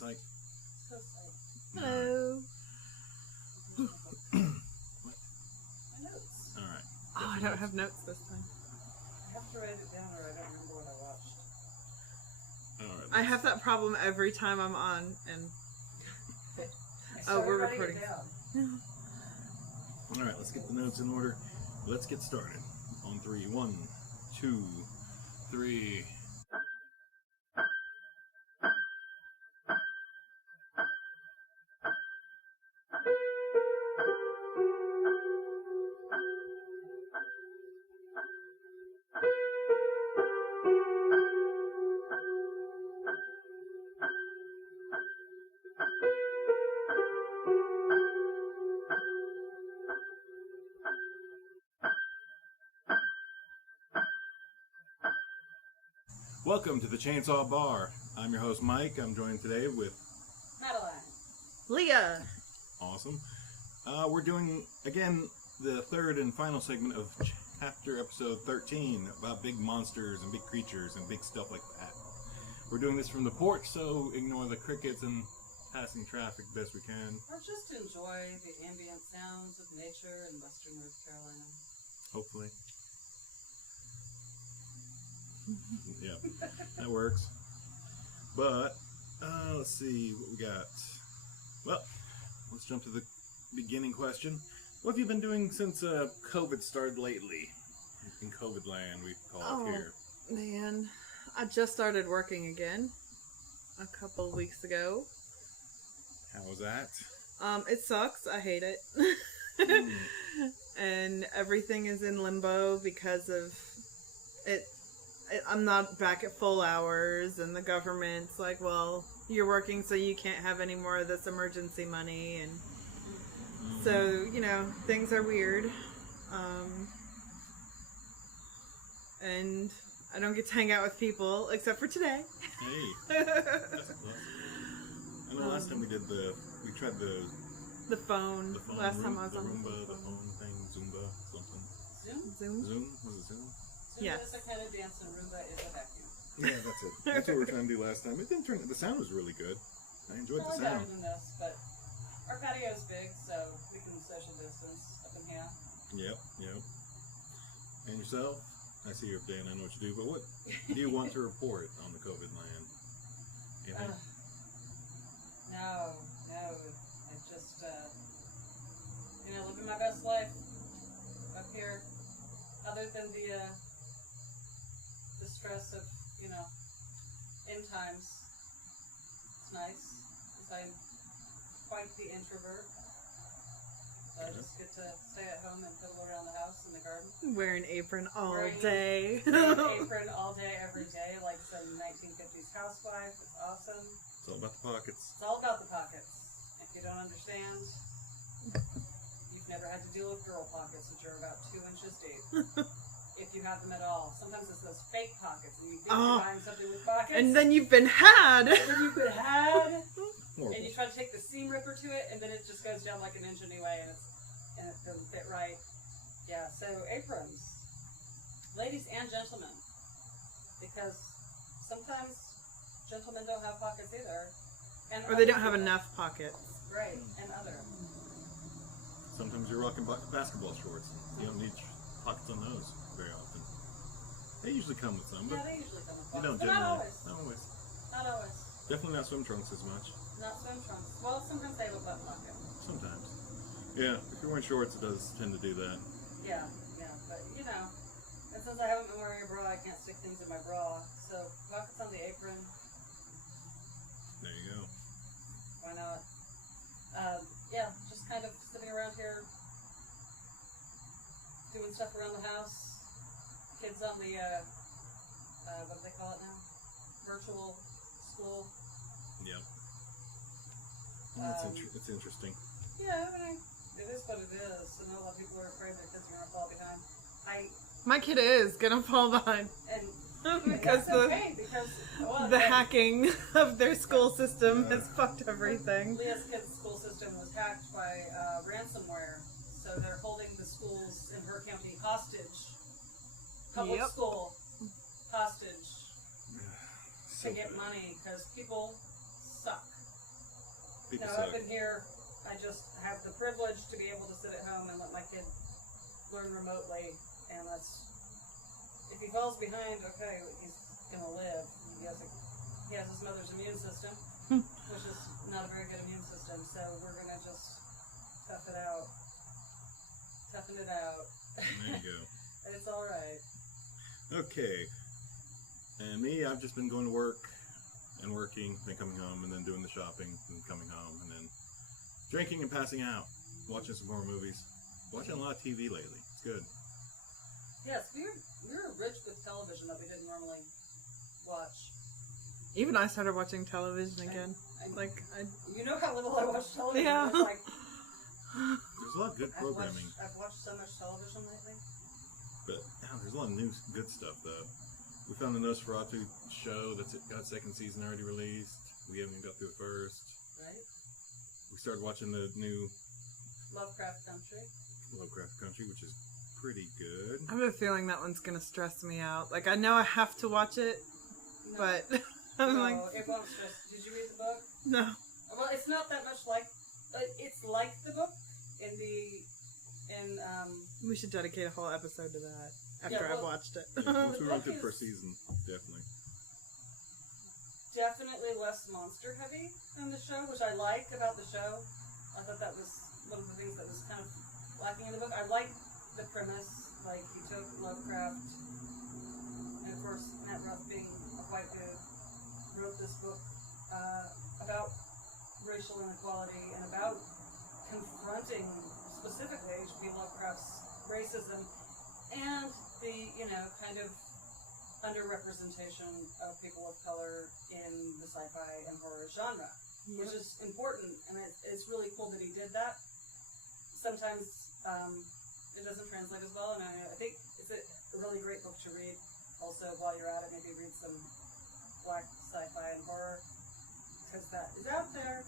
Psych. So psyched. Hello. What? My notes. All right. Oh, I don't have notes this time. I have to write it down or I don't remember what I watched. All right. I have that problem every time I'm on, and we're recording. It down. All right, let's get the notes in order. Let's get started. On 3. 1, 2, 3. Welcome to the Chainsaw Bar. I'm your host, Mike. I'm joined today with Madeline. Leah. Awesome. We're doing, again, the third and final segment of episode 13 about big monsters and big creatures and big stuff like that. We're doing this from the porch, so ignore the crickets and passing traffic best we can. Or just enjoy the ambient sounds of nature in western North Carolina. Hopefully. Yeah, that works. But, let's see what we got. Well, let's jump to the beginning question. What have you been doing since COVID started lately? In COVID land, we call it here. Man, I just started working again a couple of weeks ago. How was that? It sucks. I hate it. And everything is in limbo because of it. I'm not back at full hours, and the government's like, well, you're working so you can't have any more of this emergency money, and so, you know, things are weird. And I don't get to hang out with people, except for today. Hey, that's close. I know last time we tried the phone last time I was on the phone thing, Zumba, something. Zoom? Zoom? Was it Zoom? Zumba Yes. is a kind of dance and Roomba is a vacuum. Yeah, that's it. That's what we were trying to do last time. It didn't turn. The sound was really good. I enjoyed the Probably sound. better than this, but our patio's big, so we can social distance up in here. Yep. And yourself? I see you're up there and I know what you do, but what do you want to report on the COVID land? Anything? No. I just, living my best life up here. Other than the stress of, end times. It's nice, because I'm quite the introvert. So I just get to stay at home and fiddle around the house in the garden. Wear an apron all day. Wear an apron all day, every day, like some 1950s housewife. It's awesome. It's all about the pockets. It's all about the pockets. If you don't understand, you've never had to deal with girl pockets, which are about 2 inches deep. If you have them at all. Sometimes it's those fake pockets, and you think you're buying something with pockets. And then you've been had. And Horrible. you try to take the seam ripper to it, and then it just goes down like an inch anyway, and it doesn't fit right. Yeah, so aprons. Ladies and gentlemen. Because sometimes gentlemen don't have pockets either. And Or they don't have enough pockets. Right, and other. Sometimes you're rocking basketball shorts. You don't need pockets on those very often. They usually come with some, but Yeah, they usually come with you pockets. don't But generally. not always. Not always. Not always. Definitely not swim trunks as much. Not swim trunks. Well, sometimes they have a butt pocket. Sometimes. Yeah, if you're wearing shorts, it does tend to do that. Yeah, but and since I haven't been wearing a bra, I can't stick things in my bra. So pockets on the apron, There you go. why not? Just kind of sitting around here, doing stuff around the house. Kids on the what do they call it now? Virtual school. Yep. Well, it's interesting. Yeah, it is what it is. I know a lot of people are afraid their kids are going to fall behind. My kid is gonna fall behind. And because the hacking of their school system has fucked everything. Leah's kid's school system was hacked by ransomware, so they're holding the schools in her county hostage. Public school hostage to get money because people suck. People No, suck. up in here, I just have the privilege to be able to sit at home and let my kid learn remotely, and that's, if he falls behind, okay, he's gonna live. He has his mother's immune system, which is not a very good immune system, so we're gonna just toughen it out. There you go. It's alright. Okay. And me, I've just been going to work and working, then coming home, and then doing the shopping, and coming home, and then drinking and passing out, watching some more movies, watching a lot of TV lately. It's good. Yes, we were rich with television that we didn't normally watch. Even I started watching television again. You know how little I watch television. Yeah. It's like, There's a lot of good programming, I've watched so much television lately. but there's a lot of new good stuff, though. We found the Nosferatu show that's got second season already released. We haven't even got through the first. Right? We started watching the new Lovecraft Country. Lovecraft Country, which is pretty good. I have a feeling that one's gonna stress me out. Like, I know I have to watch it, No. but I'm No, like, it won't stress. Did you read the book? no. Well, it's not that much like. It's like the book in We should dedicate a whole episode to that after Yeah, I've well- watched it. Yeah, once we The run book through the is- first season, definitely. definitely less monster heavy than the show, which I like about the show. I thought that was one of the things that was kind of lacking in the book. I like the premise. Like, he took Lovecraft, and of course, Matt Ruff, being a white dude, wrote this book about racial inequality and about confronting specifically H.P. Lovecraft's racism and the, kind of underrepresentation of people of color in the sci-fi and horror genre, which is important, and it's really cool that he did that. Sometimes it doesn't translate as well, and I think it's a really great book to read. Also, while you're at it, maybe read some black sci-fi and horror, because that is out there.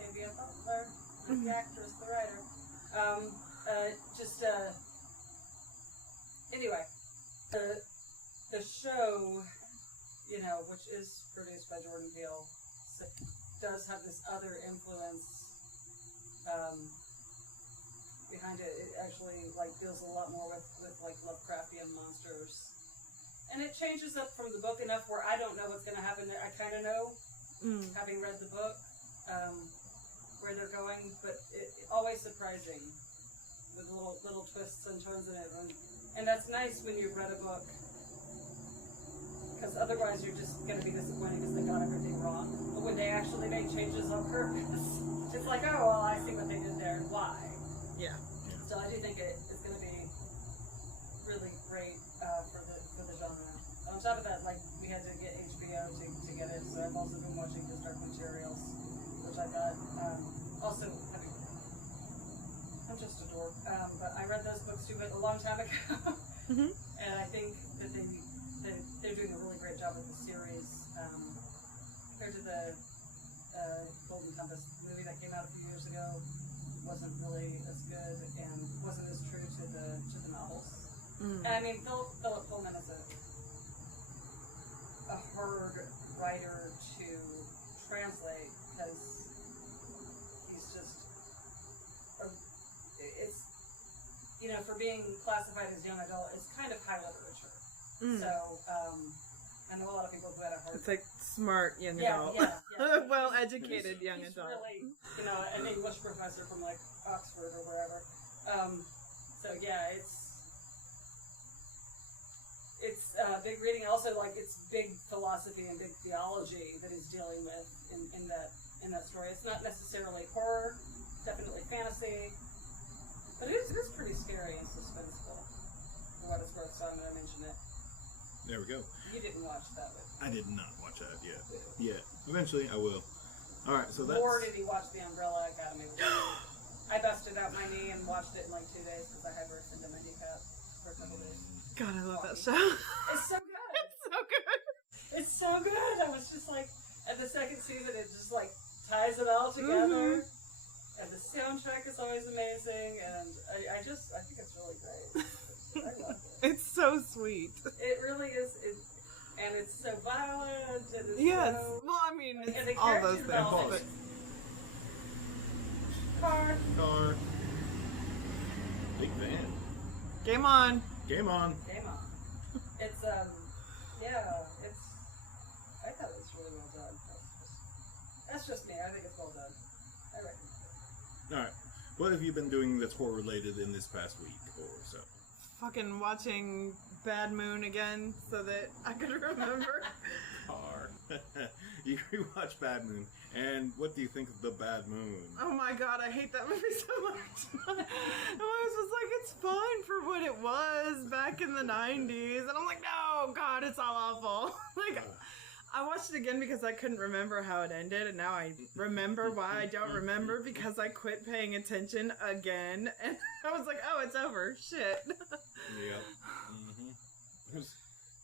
Octavia Butler, the actress, the writer. Anyway, the show, which is produced by Jordan Peele, does have this other influence behind it. It actually deals a lot more with Lovecraftian monsters, and it changes up from the book enough where I don't know what's going to happen there. I kind of know, having read the book, where they're going, but it's always surprising with little twists and turns in it, and that's nice when you've read a book, because otherwise you're just going to be disappointed because they got everything wrong. But when they actually make changes on purpose, it's like, oh well, I see what they did there and why. Yeah. So I do think it's going to be really great for the genre. On top of that, we had to get HBO to get it, so I've also been watching His Dark Materials, which I got. Also, I'm just a dork, but I read those books too, but a long time ago, and I think that they're doing a really great job with the series compared to the Golden Compass movie that came out a few years ago. Wasn't really as good and wasn't as true to the novels. And I mean, Philip Pullman is a hard writer to translate because he's just it's for being classified as young adult, it's kind of high literature. So I know a lot of people who had a hard. It's like smart young adult. Yeah. Well-educated young he's adult. Really, an English professor from Oxford or wherever. So yeah, it's big reading. Also, it's big philosophy and big theology that he's dealing with in that story. It's not necessarily horror, definitely fantasy, but it is pretty scary and suspenseful. For what it's worth, so I'm going to mention it. There we go. You didn't watch that one. I did not watch that yet. Yeah, eventually I will. All right, so that's. Or did he watch The Umbrella Academy? I busted out my knee and watched it in 2 days because I hyperextended into my kneecap for a couple days. God, I love that show. It's so good. It's so good. It's so good. I was just at the second season, it just ties it all together. And the soundtrack is always amazing, and I think it's really great. I love it. It's so sweet. It really is. And it's so violent. And it's Yes. so, Well, I mean, and it's the all character those things. development- Car. Car. Big van. Game on. Game on. Game on. It's yeah, it's. I thought it was really well done. That's just me. I think it's well done. I recommend it. Alright. What have you been doing that's horror related in this past week or so? Fucking watching Bad Moon again so that I could remember. Car. You rewatch Bad Moon, and what do you think of the Bad Moon? Oh my god, I hate that movie so much. I was just like, it's fine for what it was back in the 90s. And I'm like, no, god, it's all awful. Like, I watched it again because I couldn't remember how it ended, and now I remember why I don't remember, because I quit paying attention again, and I was like, oh, it's over. Shit. Yeah. It was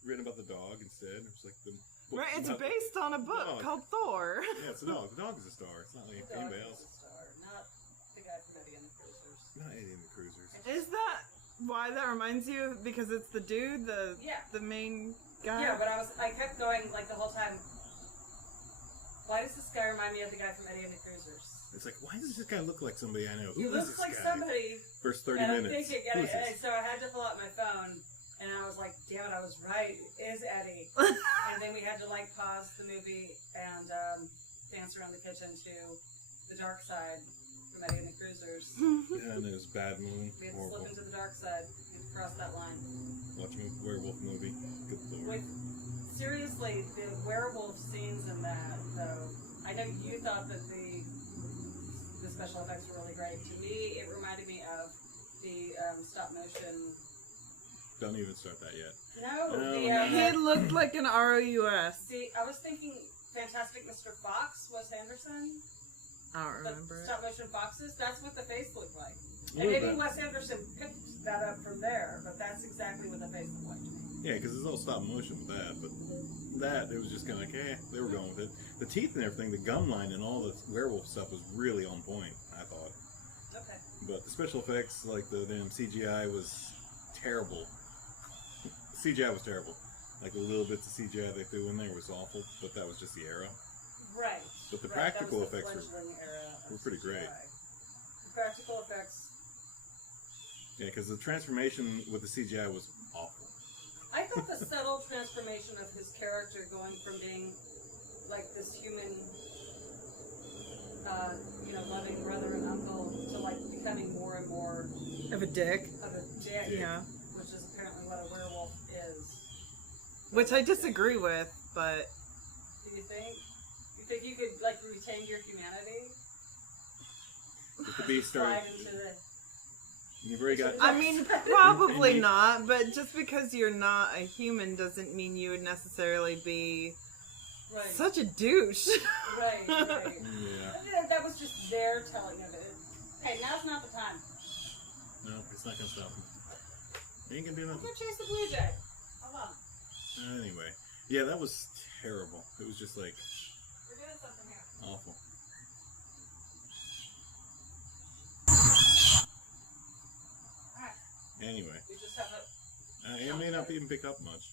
written about the dog instead. It was like the book Right, it's about based on a book dog. called Thor. Yeah, it's a dog. The dog is a star. It's not like The dog anybody is else. the star, not the guy from Eddie and the Cruisers. Not Eddie and the Cruisers. Is that why that reminds you? Because it's the dude, Yeah. the main guy? Yeah, but I kept going like the whole time. Why does this guy remind me of the guy from Eddie and the Cruisers? It's like, why does this guy look like somebody I know? He Who is looks this like guy? somebody. First 30 And minutes. I'm thinking, Who and is this? so I had to pull out my phone, and I was like, damn it, I was right. It is Eddie. And then we had to like pause the movie and dance around the kitchen to The Dark Side from Eddie and the Cruisers. Yeah, and it was Bad Moon. We had to Horrible. slip into the dark side and cross that line. Watch a werewolf movie. Good lord. With seriously, the werewolf scenes in that, though, I know you thought that the special effects were really great. To me, it reminded me of the stop motion. Don't even start that yet. No, No, the no. He looked like an ROUS. see, I was thinking Fantastic Mr. Fox, Wes Anderson. I don't The remember it. stop motion foxes. That's what the face looked like. A And little maybe bit. Wes Anderson picked that up from there, but that's exactly what the face looked like to me. Yeah, because it's all stop motion with that, but that, it was just kind of like, they were going with it. The teeth and everything, the gum line and all the werewolf stuff was really on point, I thought. Okay. But the special effects, like the damn CGI was terrible. CGI was terrible. Like the little bits of CGI they threw in there was awful, but that was just the era. Right. But the right. practical That was the effects fledgling era of were pretty CGI. great. The practical effects. Yeah, because the transformation with the CGI was awful. I thought the subtle transformation of his character going from being like this human, loving brother and uncle to like becoming more and more Of a dick. of a dick, Yeah. which is apparently what a werewolf is. Which I disagree with, but Do you think? You think you could like retain your humanity? If the beast started, Slide into the. you've already got. I mean, probably not, but just because you're not a human doesn't mean you would necessarily be Right. such a douche. Right. Yeah. That was just their telling of it. Hey, now's not the time. No, it's not gonna stop him. He ain't gonna do Go nothing. chase the blue jay. Hold on. Anyway, yeah, that was terrible. It was just like We're doing something here. awful. Alright. Anyway, We just have a. it may not even pick up much.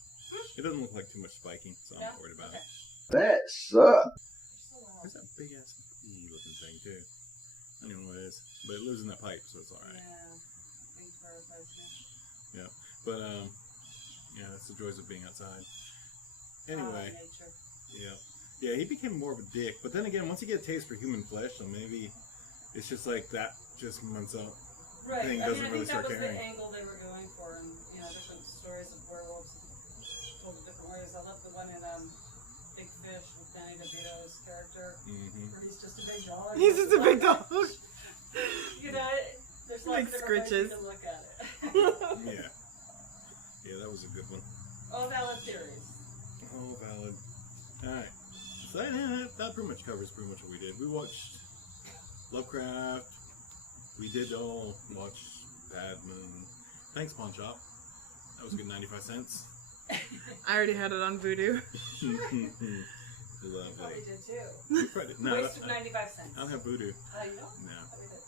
It doesn't look like too much spiking, so I'm No? not worried about Okay. it. That sucks. There's that big ass E looking thing too. I don't even know what it is, but it lives in that pipe, so it's all right. Yeah. Thanks for replacing. Yeah, but yeah, that's the joys of being outside. Anyway, Nature. yeah, he became more of a dick. But then again, once you get a taste for human flesh, so maybe it's just like that. Just months out. Right. Thing I doesn't mean, I really think that start was caring. the angle they were going for, and different stories of werewolves told in different ways. I love the one in Big Fish with Danny DeVito's character, Mm-hmm. where he's just a big dog. He's just a big dog. There's Like lots of different ways scritches. you can look at it. Yeah, that was a good one. All valid theories. Oh, valid. Alright. So that pretty much covers pretty much what we did. We watched Lovecraft. We did all watch Bad Moon. Thanks, Pawn Shop. That was a good 95 cents. I already had it on Voodoo. Probably Lovely. did too. You probably did. No, Wasted I 95 cents. don't have Voodoo. Oh, you don't? No. Probably did.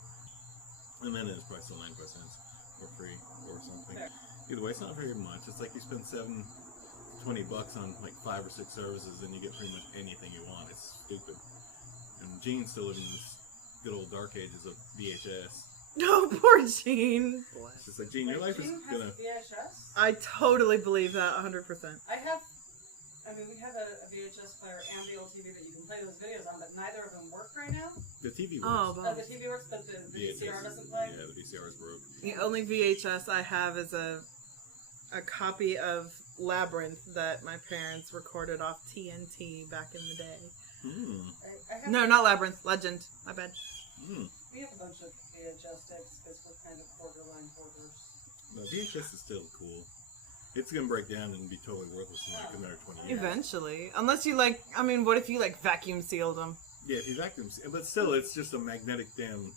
And then it's probably still 95 cents. Or free. Or something. Fair. Either way, it's not very much. It's like you spend $20 on like 5 or 6 services and you get pretty much anything you want. It's stupid. And Gene's still living in this good old dark ages of VHS. Oh, poor Gene. It's just like, Gene, your life is Gene has gonna. a VHS? I totally believe that 100%. We have a VHS player and the old TV that you can play those videos on, but neither of them work right now. The TV Oh, works. but The TV works, but the VHS VCR doesn't play. Yeah, the VCR is broke. the only VHS I have is a copy of Labyrinth that my parents recorded off TNT back in the day. I have, No, not Labyrinth. Legend. My bad. We have a bunch of VHS tapes because we're kind of borderline hoarders. No, VHS is still cool. It's gonna break down and be totally worthless in like another 20 years. Eventually. Unless you what if you vacuum sealed them? Yeah, if you vacuum, but still, it's just a magnetic damn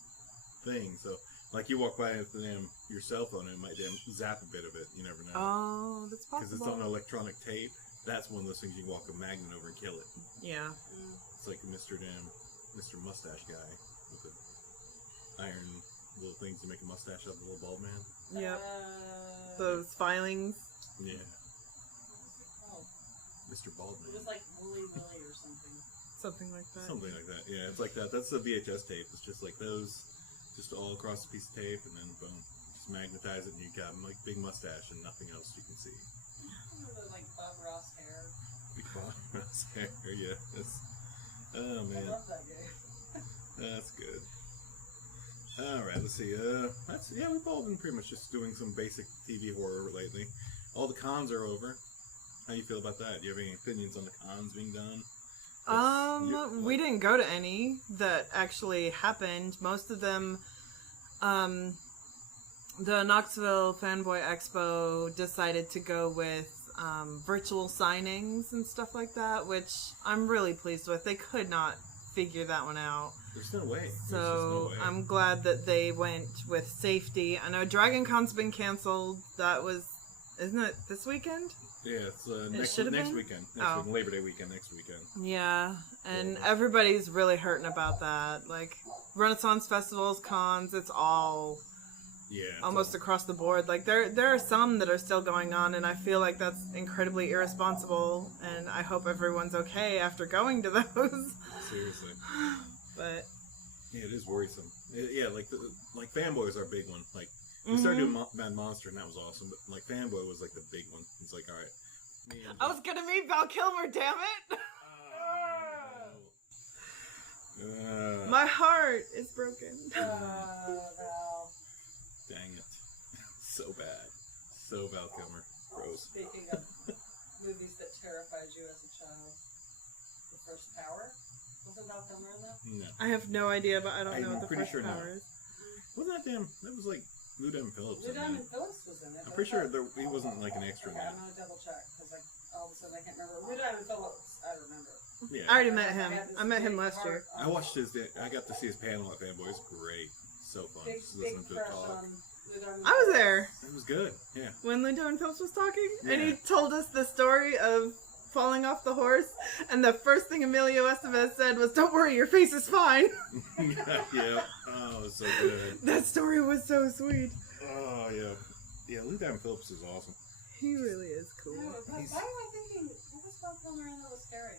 thing. So, like, you walk by your cell phone and it might zap a bit of it. You never know. Oh, that's possible. Because it's on electronic tape. That's one of those things you can walk a magnet over and kill it. Yeah. It's like Mr. Mustache guy with the iron little things to make a mustache out of the little bald man. Yep. Those filings. Yeah. Oh, Mr. Baldman. it was like Wooly Willy or something. Something like that. Something like that. Yeah, it's like that. That's the VHS tape. It's just like those, just all across a piece of tape, and then boom, just magnetize it, and you got like big mustache and nothing else you can see. Like Bob Ross hair. Big Ross hair. Yeah. Oh man, I love that game. that's good. All right, let's see. We've all been pretty much just doing some basic TV horror lately. All the cons are over. How do you feel about that? Do you have any opinions on the cons being done? We didn't go to any that actually happened. Most of them, the Knoxville Fanboy Expo decided to go with virtual signings and stuff like that, which I'm really pleased with. They could not figure that one out. There's no way. So There's just no way. I'm glad that they went with safety. I know Dragon Con's been canceled. Isn't it this weekend? Yeah, it's next should've weekend. Oh. Labor Day weekend next weekend. Yeah, and everybody's really hurting about that. Like, Renaissance festivals, cons, it's all almost across the board. Like, there are some that are still going on, and I feel like that's incredibly irresponsible, and I hope everyone's okay after going to those. Seriously. But yeah, it is worrisome. Like Fanboy is our big one. Like, we started doing Mad Monster, and that was awesome, but like Fanboy was like the big one. It's like, all right. I was gonna meet Val Kilmer, damn it! My heart is broken. Val. Dang it. So bad. So Val Kilmer. Gross. Speaking of movies that terrified you as a child, The First Power? Wasn't Val Kilmer in that? No. I have no idea, but I don't know I'm what the pretty first sure not. power is. Wasn't that was like Lou Diamond Phillips. Lou Diamond Phillips was in it. I'm pretty sure he wasn't like an extra in Okay, that. I'm gonna double check, because all of a sudden I can't remember. Lou Diamond Phillips, I remember. Yeah. I already met him. I met him last year. I watched I got to see his panel at Fanboy. It's great. So fun. Big, Just big listening to it crush talk. on Lou Diamond I was Phillips. there It was good. Yeah. when Lou Diamond Phillips was talking, and Yeah. he told us the story of falling off the horse, and the first thing Emilio Estevez said was, "Don't worry, your face is fine." Yeah. Oh, it was so good. That story was so sweet. Oh, yeah. Yeah, Lou Diamond Phillips is awesome. He really is cool. No, but why am I thinking, what was Val Kilmer in that was scary?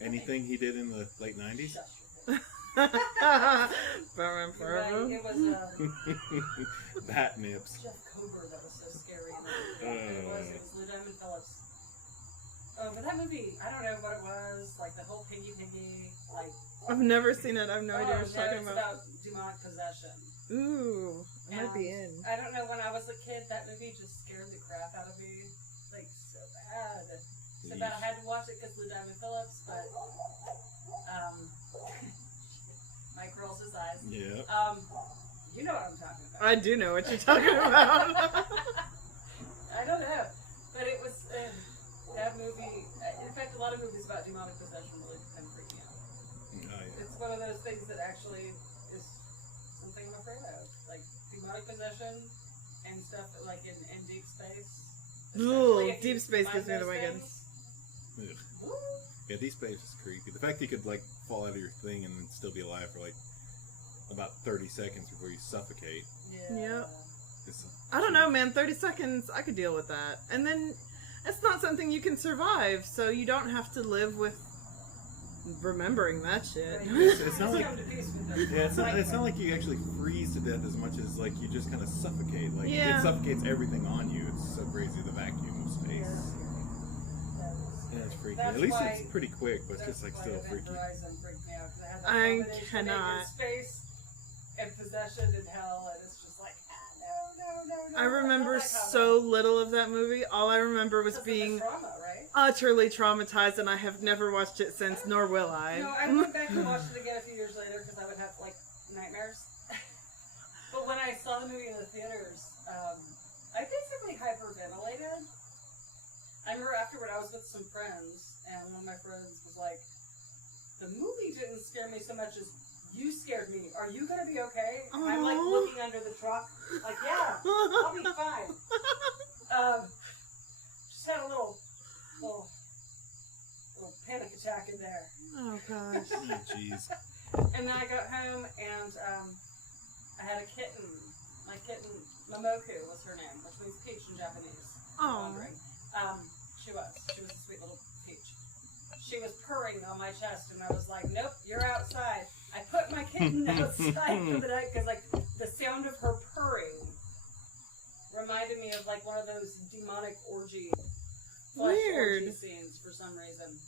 Anything he did in the late 90s? Shush your face. Batman Right, Forever. it was Bat nips. Jeff Kober that was so scary. It was Lou Diamond Phillips. Oh, but that movie, I don't know what it was. Like the whole piggy, like. I've never seen it. I have no idea what you're talking it's about. demonic possession. Ooh, I might be in. I don't know, when I was a kid, that movie just scared the crap out of me. Like, so bad. So bad I had to watch it because Lou Diamond Phillips, but, Mike rolls his eyes. Yeah. You know what I'm talking about. I do know what you're talking about. I don't know. But it was, that movie, in fact, a lot of movies about demonic possession really kind of freak me out. Oh, yeah. It's one of those things that actually is something I'm afraid of. Like, demonic possession and stuff like in deep space. Ooh, Especially if deep you space find gives me the those wiggins. Ugh. things. Woo! Yeah, Deep Space is creepy. The fact you could like fall out of your thing and then still be alive for like about 30 seconds before you suffocate. Yeah. Yep. I don't know, man. 30 seconds, I could deal with that. And then it's not something you can survive, so you don't have to live with remembering that shit. It's not like Come to peace with them. yeah, it's not like you actually freeze to death as much as like you just kind of suffocate. Like Yeah. it suffocates everything on you. It's so crazy the vacuum of space. Yeah, it's freaky. That's At least why- it's pretty quick, but it's That's just like why still Event freaky. Horizon freaked me out because I had that I combination of cannot. in space and possession and hell, and it's just like no. I remember like how so little of that movie. All I remember was because of the being trauma, right? utterly traumatized, and I have never watched it since, nor will I. No, I went back and watched it again a few years later because I would have like nightmares. But when I saw the movie in the theaters, I basically hyperventilated. I remember afterward I was with some friends, and one of my friends was like, "The movie didn't scare me so much as you scared me. Are you gonna be okay?" And I'm like Aw. looking under the truck, like, "Yeah, I'll be fine." Just had a little panic attack in there. Oh gosh. Oh, jeez. And then I got home and I had a kitten. My kitten, Momoku was her name, which means peach in Japanese. if you're Aw. wondering. She was a sweet little peach. She was purring on my chest, and I was like, "Nope, you're outside." I put my kitten outside for the night because, like, the sound of her purring reminded me of like one of those demonic orgy, flesh Weird. orgy scenes for some reason.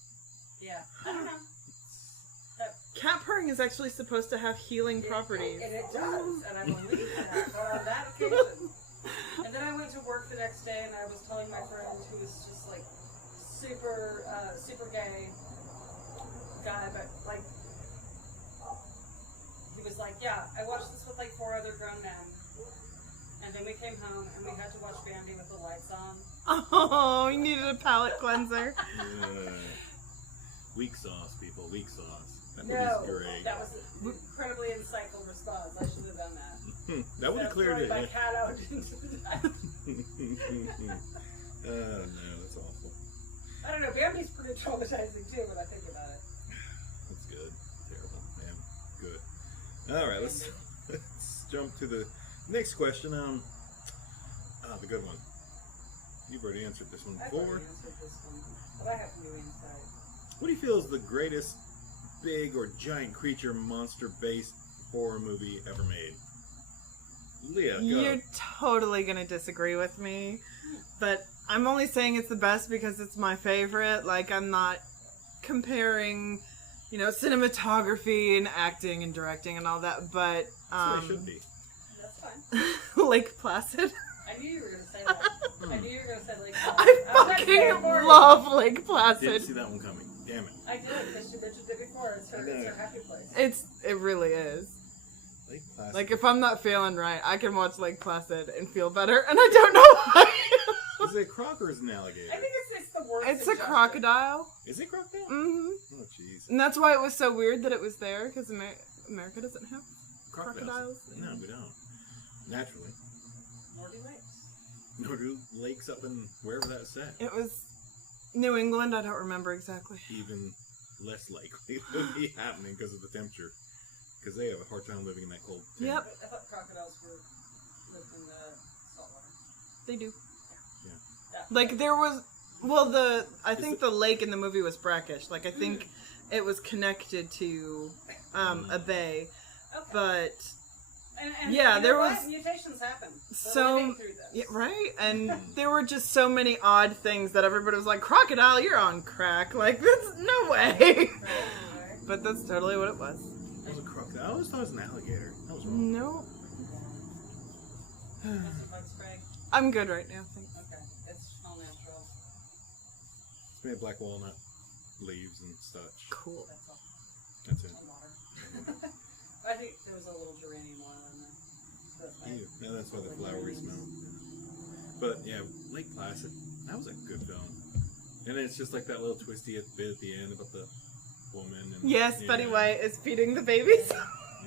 Yeah, I don't know. Cat purring is actually supposed to have healing properties. And it does, and I believe that, but on that occasion. And then I went to work the next day, and I was telling my friend, who was just like super gay guy, but like, he was like, "Yeah, I watched this with like 4 other grown men, and then we came home and we had to watch Bambi with the lights on." Oh, you needed a palate cleanser. Weak sauce, people. Weak sauce. That No, movie's great. that was an incredibly insightful response. I should have done that. That would have cleared it. My Yeah. cat out into the night. Oh no, that's awful. I don't know. Bambi's pretty traumatizing too when I think about it. That's good. Terrible, man. Good. All right, let's jump to the next question. The good one. You've already answered this one I've before. already answered this one, but I have new insight. What do you feel is the greatest big or giant creature monster-based horror movie ever made? Leah, go. You're totally gonna disagree with me, but I'm only saying it's the best because it's my favorite. Like, I'm not comparing, cinematography and acting and directing and all that, but That's what it should be. That's fine. Lake Placid. I knew you were going to say that. I knew you were going to say Lake Placid. I was gonna say it fucking for you. love Lake Didn't Placid. Oh, see that one coming. Damn it. I did, because she mentioned it before. It's her happy place. It really is. Lake Placid. Like, if I'm not feeling right, I can watch Lake Placid and feel better, and I don't know why. Is it a croc or is it an alligator? I think it's the worst. It's a suggestion. crocodile. Is it crocodile? Mm-hmm. Oh, jeez. And that's why it was so weird that it was there, because America doesn't have crocodiles. No, we don't. Naturally. Nor do lakes. Nor do lakes up in wherever that's set. It was New England, I don't remember exactly. Even less likely to be happening because of the temperature. Because they have a hard time living in that cold temperature. Yep. I thought crocodiles lived in the saltwater. They do. Yeah. Like, there was, I think the lake in the movie was brackish. Like, I think it was connected to a bay. Okay. But, And yeah, you there know was what? Mutations happen. We're so, living through this. yeah, right? And there were just so many odd things that everybody was like, crocodile, you're on crack. Like, that's no way. Right. But that's totally what it was. It was a crocodile. I always thought it was an alligator. That was wrong. No. That's a bug spray. I'm good right now, thanks. Okay. It's all natural. It's made of black walnut leaves and such. Cool. That's all. That's it. And water. I think there was a little geranium oil in there. That's fine. Ew. Yeah, that's why the flowery smell. But yeah, Lake Placid. That was a good film. And it's just like that little twisty bit at the end about the woman. And, Yes, yeah. Betty White is feeding the babies.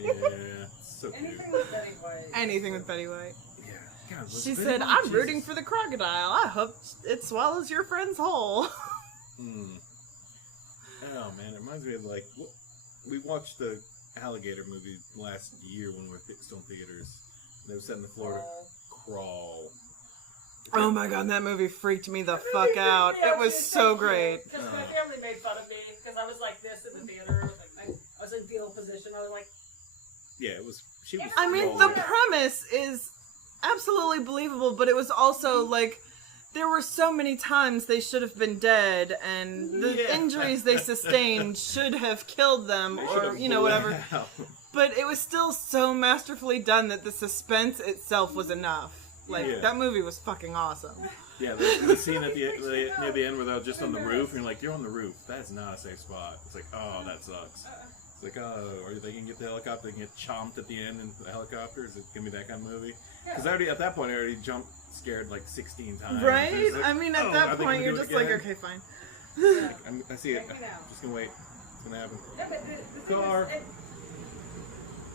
Yeah, it's so cute. Anything with Betty White. Anything with Betty White. Yeah. God, was She Betty said, White? I'm Jesus. rooting for the crocodile. I hope it swallows your friend's whole. Hmm. Oh man, it reminds me of like we watched the alligator movie last year when we were still in theaters. It was set in the Florida Crawl. Oh my god, that movie freaked me the fuck out. Yeah, It was so great. Because my family made fun of me because I was like this in the theater. I was in fetal position. I was like, Yeah, it was. She was. I mean, the premise is absolutely believable, but it was also like there were so many times they should have been dead, and the injuries they sustained should have killed them, or whatever. But it was still so masterfully done that the suspense itself was enough. Like that movie was fucking awesome. Yeah, the scene at near the end where they're just on the roof, and you're like, you're on the roof. That's not a safe spot. It's like, oh, that sucks. It's like, oh, are they gonna get the helicopter? They can get chomped at the end in the helicopter? Is it gonna be that kind of movie? Because at that point, I already jumped scared like 16 times. Right? Like, I mean, at that point, you're just like, okay, fine. I see it. I'm just gonna wait. It's gonna happen. no, but the Car. thing is,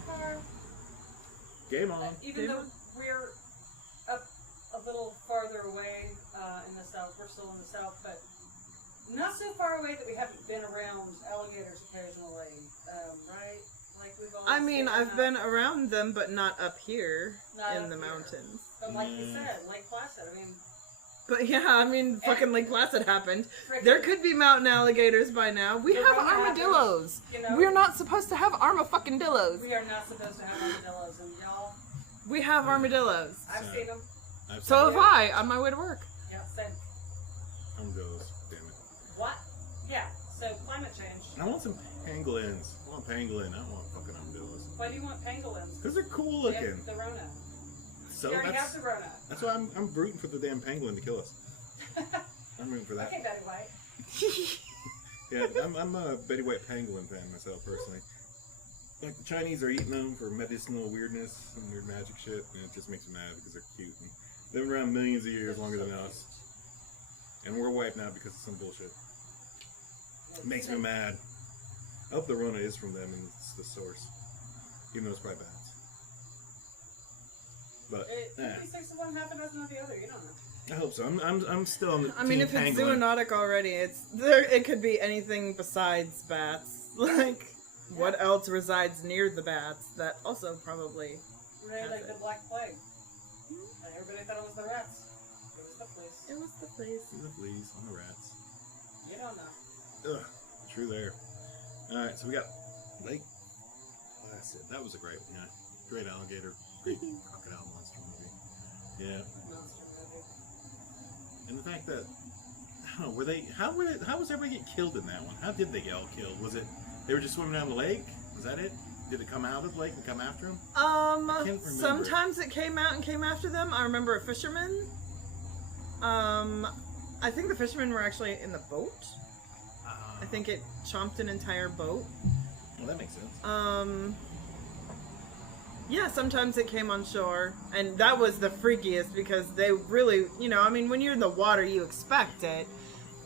car. Game on. Even though we're up a little farther away in the south, we're still in the south, but not so far away that we haven't been around alligators occasionally, right? Like we've always I mean, I've been around them, but not up here in the mountains. But like you said, Lake Placid, I mean... But yeah, I mean, fucking Lake Placid happened. There could be mountain alligators by now. We have armadillos. We're not supposed to have arma-fucking-dillos. We are not supposed to have armadillos, and y'all... We have armadillos. I've seen them. So have I, on my way to work. Yeah, same. Armadillos. Damn it. What? Yeah, so climate change. I want some pangolins. I want pangolin. I don't want fucking armadillos. Why do you want pangolins? Because they're cool looking. The Rona. So you already have the Rona. That's why I'm rooting for the damn pangolin to kill us. I'm rooting for that. Okay, Betty White. Yeah, I'm a Betty White pangolin fan myself, personally. Like, the Chinese are eating them for medicinal weirdness and weird magic shit, and it just makes me mad because they're cute. And they've been around millions of years longer than us. And we're wiped now because of some bullshit. It makes me mad. I hope the Rona is from them and it's the source. Even though it's probably bats. But, 56 of one, half a dozen of the other, you don't know. I hope so. I'm still on the I mean, team if it's pangolin. zoonotic already, it could be anything besides bats. Like, what else resides near the bats that also probably Right, like the Black Plague. Everybody thought it was the rats. It was the fleas. It was the fleas. The fleas on the rats. You don't know. Ugh, true there. Alright, so we got Lake Placid. That was a great one, yeah. Great alligator, great crocodile monster movie. Yeah. Monster movie. And the fact that, I don't know, how was everybody get killed in that one? How did they get all killed? Was it, they were just swimming down the lake? Was that it? Did it come out of the lake and come after them? I can't remember. Sometimes it came out and came after them. I remember a fisherman. I think the fishermen were actually in the boat. I think it chomped an entire boat. Well, that makes sense. Yeah, sometimes it came on shore, and that was the freakiest because they really, I mean, when you're in the water, you expect it,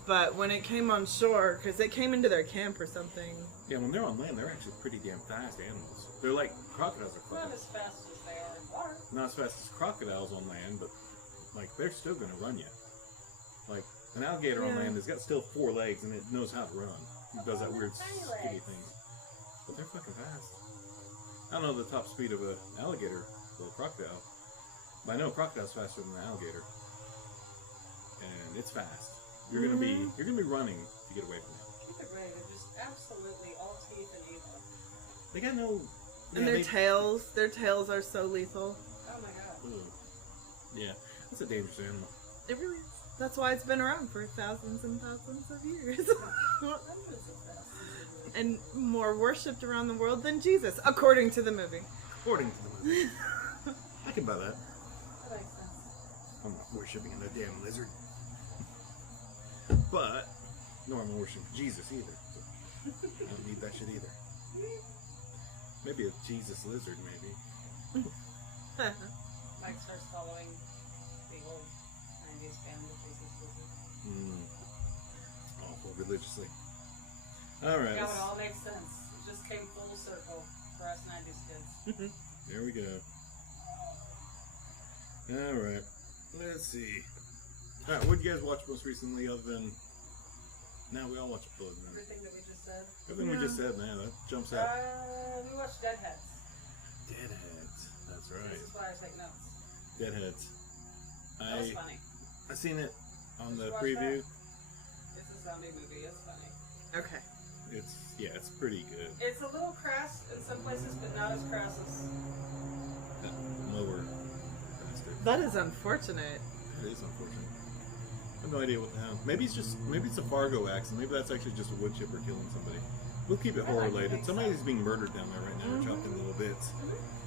but when it came on shore, because it came into their camp or something. Yeah, when they're on land, they're actually pretty damn fast animals. They're like crocodiles are Not fast. as fast as they are in water. Not as fast as crocodiles on land, but like they're still gonna run you. Like an alligator on land has got still 4 legs and it knows how to run. It does that weird skinny thing. But they're fucking fast. I don't know the top speed of an alligator or a crocodile, but I know a crocodile's faster than an alligator. And it's fast. You're gonna be running to get away from it. Keep it right. They're just absolutely all teeth and evil. They got no. And their tails are so lethal. Oh my god. Ugh. Yeah, that's a dangerous animal. It really is. That's why it's been around for thousands and thousands of years. Hundreds of thousands. And more worshipped around the world than Jesus, according to the movie. According to the movie. I can buy that. That makes sense. I'm not worshipping a damn lizard. But, nor am I worshiping Jesus either. So I don't need that shit either. Maybe a Jesus lizard, maybe. Mike starts following the old 90s band of Jesus Lizard. Awful religiously. Alright. Now it all makes sense. It just came full circle for us 90s kids. There we go. Alright. Let's see. Alright, what did you guys watch most recently other than... Now we all watch Blood Man. Everything that we just said. Everything we just said, man, that jumps out. We watched Deadheads. Deadheads. That's right. This is why I take notes. Deadheads. That was funny. I seen it on the Did you watch preview. that? It's a zombie movie. It's funny. Okay. It's pretty good. It's a little crass in some places, but not as crass as. That lower bastard. That is unfortunate. It is unfortunate. I have no idea what the hell. Maybe it's a Fargo accident. Maybe that's actually just a wood chipper killing somebody. We'll keep it I horror like to related. think Somebody's so. being murdered down there right now, chopped in little bits.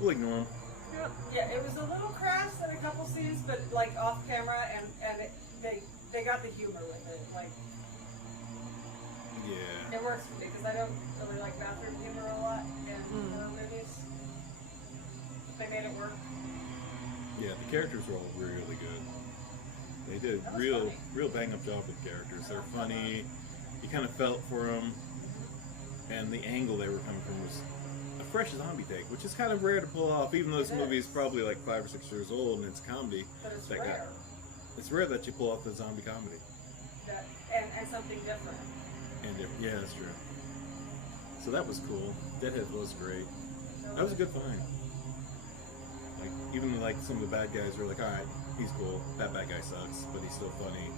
We'll ignore them. Yep. Yeah, it was a little crass in a couple scenes, but like off camera, and they got the humor with it. Like Yeah. it works for me because I don't really like bathroom humor a lot in horror movies. They made it work. Yeah, the characters were all really good. They did That was funny. real bang up job with the characters. They're funny. You kind of felt for them, and the angle they were coming from was a fresh zombie take, which is kind of rare to pull off. Even though this It movie is. is probably like 5 or 6 years old and it's a comedy, But it's That rare. it's rare that you pull off the zombie comedy. That and something different. And yeah, that's true. So that was cool. Deadhead was great. That was a good find. Like even like some of the bad guys were like, all right, he's cool. That bad guy sucks, but he's still funny.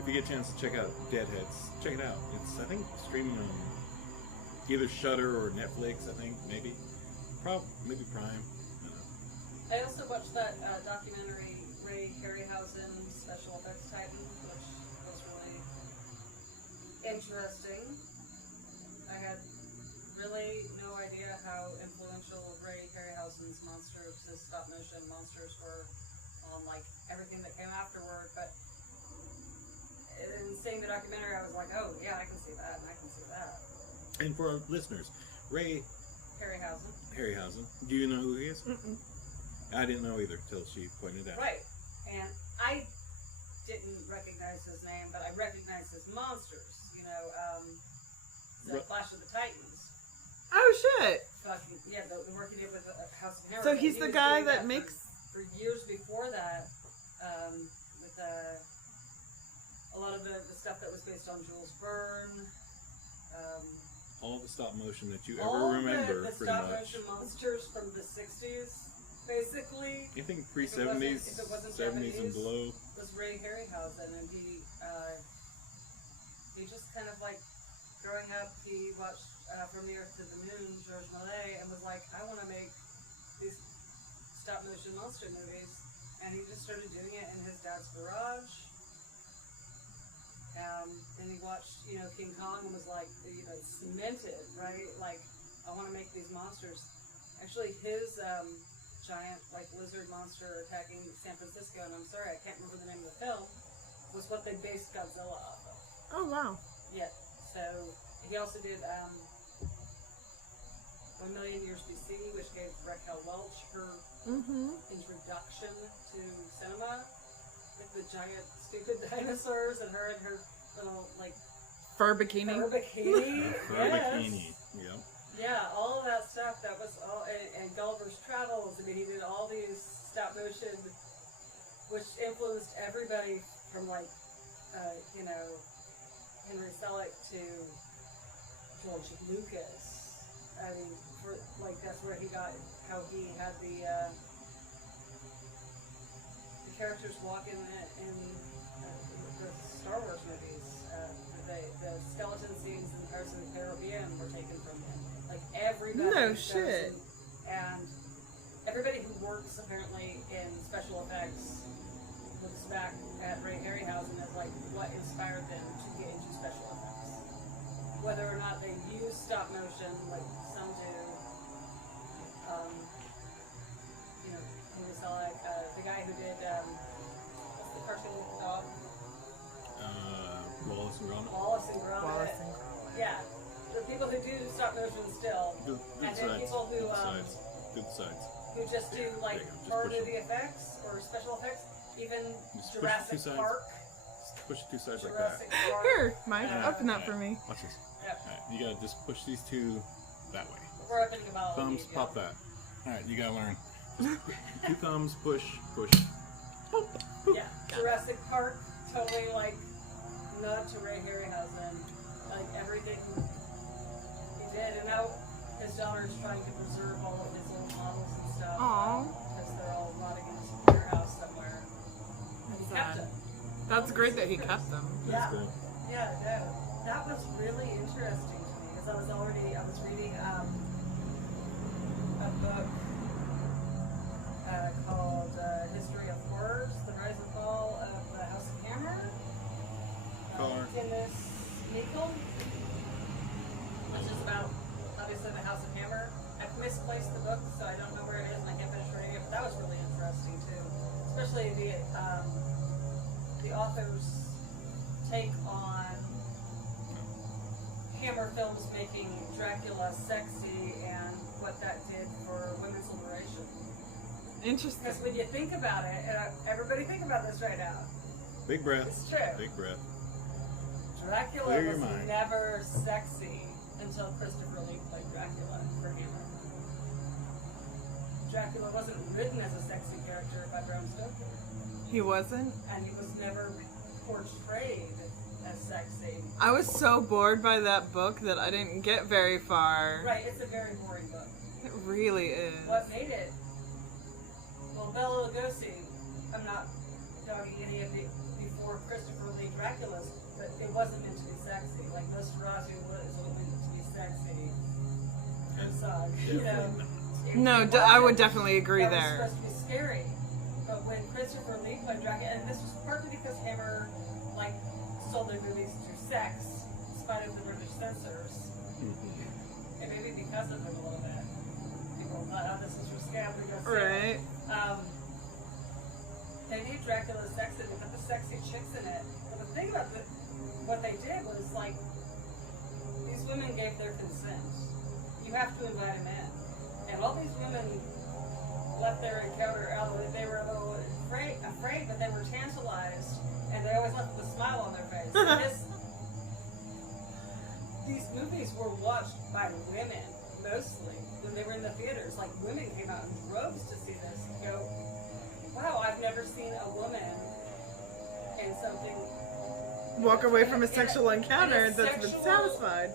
If you get a chance to check out Deadheads, check it out. It's I think streaming on either Shudder or Netflix. I think maybe maybe Prime. I don't know. I also watched that documentary, Ray Harryhausen, Special Effects Titan, which was really interesting. I had really no idea how influential Ray Harryhausen's monsters, his stop motion monsters, were on like everything that came afterward. But in seeing the documentary, I was like, oh yeah, I can see that, and I can see that. And for our listeners, Ray Harryhausen. do you know who he is? Mm-mm. I didn't know either till she pointed out. Right. And I didn't recognize his name, but I recognized his monsters. You know, the Right. Clash of the Titans. Oh shit! Fucking, yeah, the work he did with House of Hammer. So But he's he the was guy doing that for- makes. For years before that, with a lot of the stuff that was based on Jules Verne. All the stop motion that you All ever remember, the pretty stop much. motion monsters from the 60s, basically. Anything If it wasn't- pre-70s, if it wasn't 70s and 70s. below. Was Ray Harryhausen, and he just kind of like growing up, he watched From the Earth to the Moon, Georges Méliès, and was like, I want to make these stop motion monster movies, and he just started doing it in his dad's garage. Then he watched, King Kong, and was like, cemented, right? Like, I want to make these monsters. Actually, his giant, like, lizard monster attacking San Francisco, and I'm sorry, I can't remember the name of the film, was what they based Godzilla off of. Oh wow. Yeah. So he also did 1 Million Years BC, which gave Raquel Welch her Mm-hmm. introduction to cinema, with the giant stupid dinosaurs and her little like Fur bikini. fur bikini. Fur Yes. bikini. Yep. Yeah, all of that stuff. That was all, and Gulliver's Travels. I mean, he did all these stop motion, which influenced everybody from like, Henry Selick to George Lucas. I mean, that's where he got how he had the characters walk in the Star Wars movies. The skeleton scenes in Pirates of the Caribbean were taken from him. Like everybody. No goes shit. And everybody who works apparently in special effects looks back at Ray Harryhausen as like what inspired them to get into special effects. Whether or not they use stop motion, like some do. He was like the guy who did what's the cartoon with the dog? Wallace and Gromit. Wallace and Gromit. Wallace and Gromit. Yeah, the people who do stop motion still, Good and then sides. people who Good sides. Good sides. who just do There like you go. Just horror push 'em. movie effects or special effects, even Just push Jurassic two sides. Park. Just push two sides like Jurassic that. Park. Here, Mike, Yeah. open that for me. Watch this. Yep. Alright, you gotta just push these two that way. We're opening about Thumbs, pop that. Alright, you gotta learn. Two thumbs, push, push. Yeah, Jurassic Park, totally like nod to Ray Harryhausen, like everything he did, and now his daughter is trying to preserve all of his old models and stuff. Aw. Because they're all rotting in his warehouse somewhere. And he kept Sad. them. That's great that he kept them. Yeah. That's cool. Yeah, no. That was really interesting to me because I was reading a book called History of Horrors, The Rise and Fall of the House of Hammer. Dennis Meikle, which is about, obviously, the House of Hammer. I've misplaced the book, so I don't know where it is, and I can't finish reading it, but that was really interesting, too. Especially the author's take on Hammer Films making Dracula sexy and what that did for women's liberation. Interesting. Because when you think about it, and everybody think about this right now, Big breath. it's true. Big breath. Dracula Clear your was mind. never sexy until Christopher Lee played Dracula for Hammer. Dracula wasn't written as a sexy character by Bram Stoker, He wasn't? and he was never portrayed as sexy. I was so bored by that book that I didn't get very far. Right, it's a very boring book. It really is. What made it? Well, Bela Lugosi, I'm not dogging any of the before Christopher Lee Draculas, but it wasn't meant to be sexy. Like Nosferatu was meant to be sexy. And so, you know. I would definitely agree that there. was supposed to be scary. But when Christopher Lee played Dracula, and this was partly because Hammer, like, sold their movies through sex, in spite of the British censors. And maybe because of them a little bit. People thought, oh, this is for scam, we go see it. Right. They made Dracula sexy, they put the sexy chicks in it. But the thing about what they did was, like, these women gave their consent. You have to invite them in. And all these women left their encounter out. They were a little afraid, but they were tantalized, and they always left with a smile on their face. And these movies were watched by women, mostly, when they were in the theaters. Like, women came out in droves to see this and go, wow, I've never seen a woman in something... Walk away from a sexual encounter and a that's been sexual satisfied.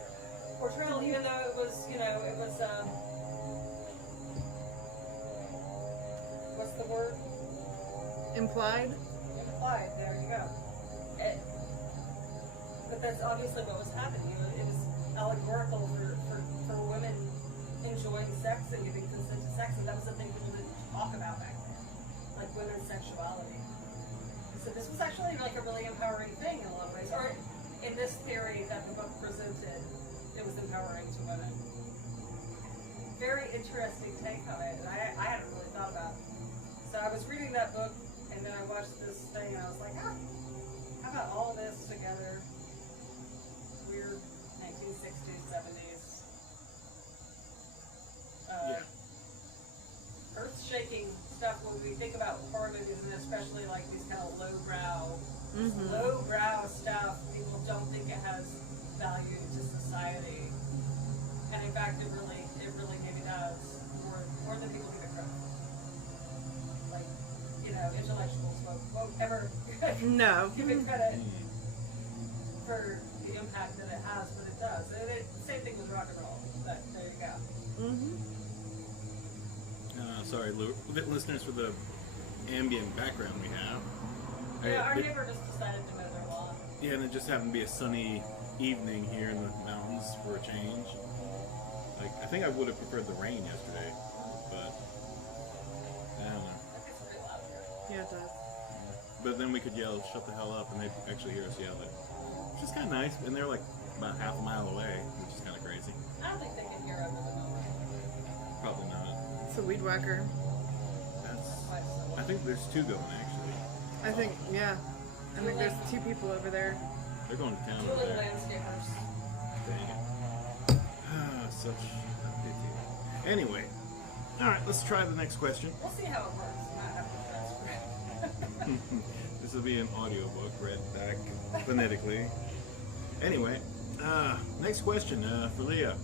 portrayal, even though it was, what's the word? Implied? Implied, there you go. But that's obviously what was happening. It was allegorical for women enjoying sex and giving consent to sex, and that was the thing people didn't talk about back then, like women's sexuality. So this was actually like a really empowering thing in a lot of ways. Or in this theory that the book presented, it was empowering to women. Very interesting take on it, and I hadn't really thought about it. So I was reading that book, and then I watched this thing, and I was like, how about all this together? Weird 1960s, 70s. Earth-shaking stuff when we think about horror movies, and especially like these kind of lowbrow stuff. People don't think it has value to society, and in fact, it really maybe does more than people give it credit. Like, intellectuals won't ever No. give it credit for the impact that it has, but it does. Same thing with rock and roll. But there you go. Sorry, listeners, for the ambient background we have. Yeah, our neighbor just decided to mow their lawn. Yeah, and it just happened to be a sunny evening here in the mountains for a change. Like, I think I would have preferred the rain yesterday, but I don't know. That gets pretty loud here. Yeah, it does. But then we could yell, "Shut the hell up," and they'd actually hear us yell it, which is kind of nice. And they're like about half a mile away, which is kind of crazy. I don't think they can hear over the mower. Probably not. It's a weed whacker. I think there's two going actually. I think, yeah. I think there's 2 people over there. They're going to town Two over little there. landscapers. Dang it. Such a pity. Anyway, all right. Let's try the next question. We'll see how it works. We might have to transfer. This will be an audiobook read back phonetically. Anyway, next question for Leah.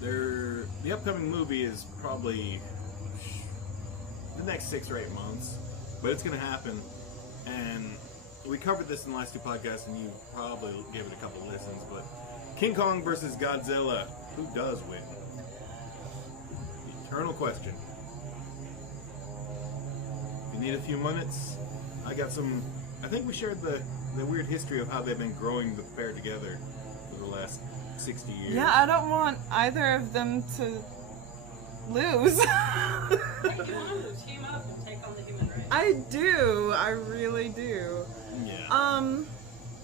The upcoming movie is probably the next 6 or 8 months, but it's going to happen. And we covered this in the last 2 podcasts, and you probably gave it a couple listens. But King Kong versus Godzilla, who does win? The eternal question. If you need a few minutes, I got some I think we shared the weird history of how they've been growing the pair together for the last 60 years. Yeah, I don't want either of them to lose. Hey, you want them to team up and take on the human race. I do. I really do. Yeah. You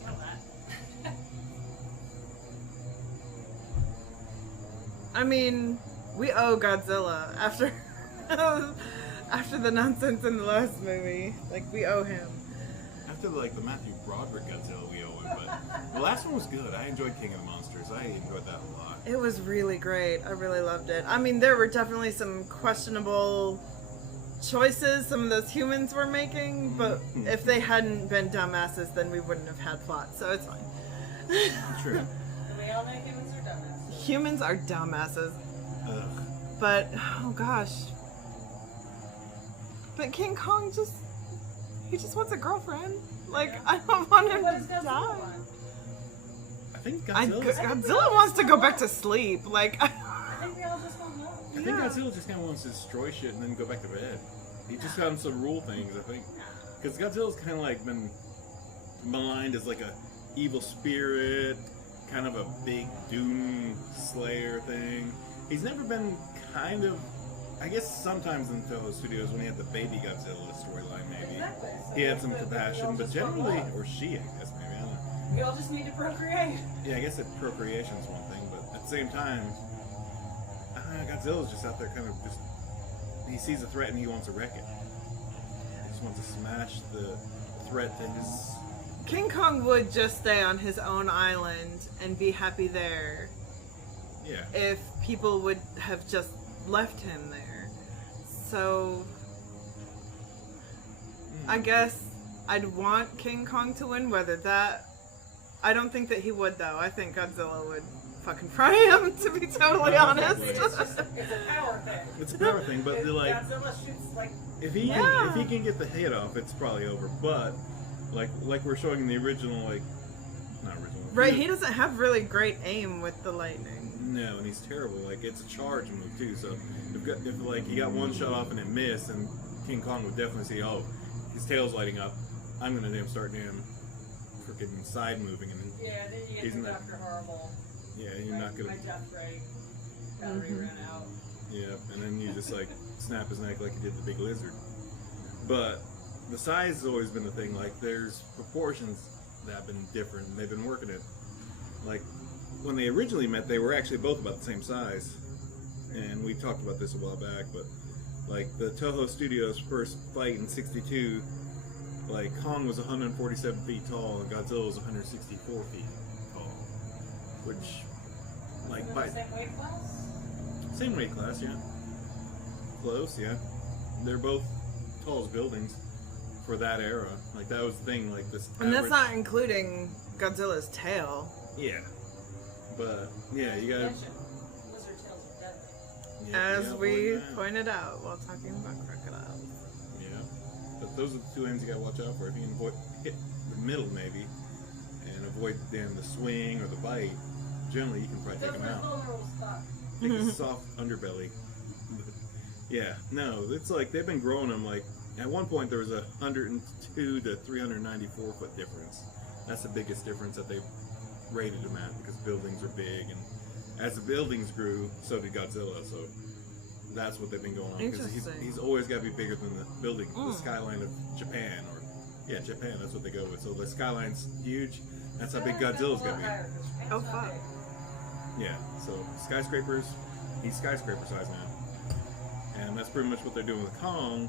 know that. I mean, we owe Godzilla after after the nonsense in the last movie. Like, we owe him. After the Matthew Broderick Godzilla, we owe him, but the last one was good. I enjoyed King of the Monsters. I enjoyed that a lot. It was really great. I really loved it. I mean, there were definitely some questionable choices some of those humans were making, but if they hadn't been dumbasses, then we wouldn't have had plot, so it's fine. True. We all know humans are dumbasses. Humans are dumbasses. Ugh. But, oh gosh. But King Kong he just wants a girlfriend. Like, Yeah. I don't want him What to does Godzilla die. want? I think I, Godzilla. Godzilla wants to go back to sleep. Like, I think we all just want love. I think Godzilla just kind of wants to destroy shit and then go back to bed. He just wants to rule things, I think. Because Godzilla's kind of like been maligned as like a evil spirit, kind of a big doom slayer thing. He's never been kind of, I guess sometimes in Toho Studios when he had the baby Godzilla storyline maybe, Exactly. So he had that's some what we compassion, all but just want generally, love. or she, I guess maybe, I don't know. We all just need to procreate. Yeah, I guess that procreation's one thing, but at the same time, Godzilla's just out there kind of just, he sees a threat and he wants to wreck it. He just wants to smash the threat to his... King Kong would just stay on his own island and be happy there Yeah. if people would have just left him there. So, I guess I'd want King Kong to win, whether that... I don't think that he would, though. I think Godzilla would fucking fry him, to be totally Well, honest. exactly. It's just, it's a power thing. It's a power thing, but If they're like, Godzilla shoots like if he Yeah. can get the head off, it's probably over. But like we're showing in the original, like not original, Right, he doesn't have really great aim with the lightning. No, and he's terrible. Like it's a charge move too. So if like he got one shot off and it missed, and King Kong would definitely see, oh, his tail's lighting up. I'm gonna start freaking side moving, and then yeah, then you get He's to not- Dr. Horrible. yeah, you're not gonna. My death ray battery ran out. Yeah, and then you just like snap his neck like you did the big lizard. But the size has always been the thing. Like there's proportions that have been different. And they've been working it. Like when they originally met, they were actually both about the same size. And we talked about this a while back. But like the Toho Studios first fight in '62, like Kong was 147 feet tall and Godzilla was 164 feet tall, which like Isn't it by the same weight class? same weight class, yeah. Close, yeah. They're both tallest buildings for that era. Like that was the thing. Like this. And that's average- not including Godzilla's tail. Yeah. But yeah, you gotta. Mention, lizard tails are deadly. Yeah, As yeah, we avoid that. pointed out while talking about crocodiles. Yeah. But those are the two ends you gotta watch out for. If you can hit the middle maybe, and avoid the swing or the bite, generally you can probably Go take for them a out. vulnerable spot. Take a soft underbelly. But, yeah, no, it's like they've been growing them. Like at one point there was a 102 to 394 foot difference. That's the biggest difference that they rated them at because buildings are big, and as the buildings grew, so did Godzilla. So that's what they've been going on because Interesting. he's always got to be bigger than the building, the Mm. skyline of Japan, or yeah, Japan. That's what they go with. So the skyline's huge. That's how big That's Godzilla's a lot got to be. higher, 'cause Japan's Oh, not fuck. big. Yeah, so skyscrapers, he's skyscraper size now. And that's pretty much what they're doing with Kong,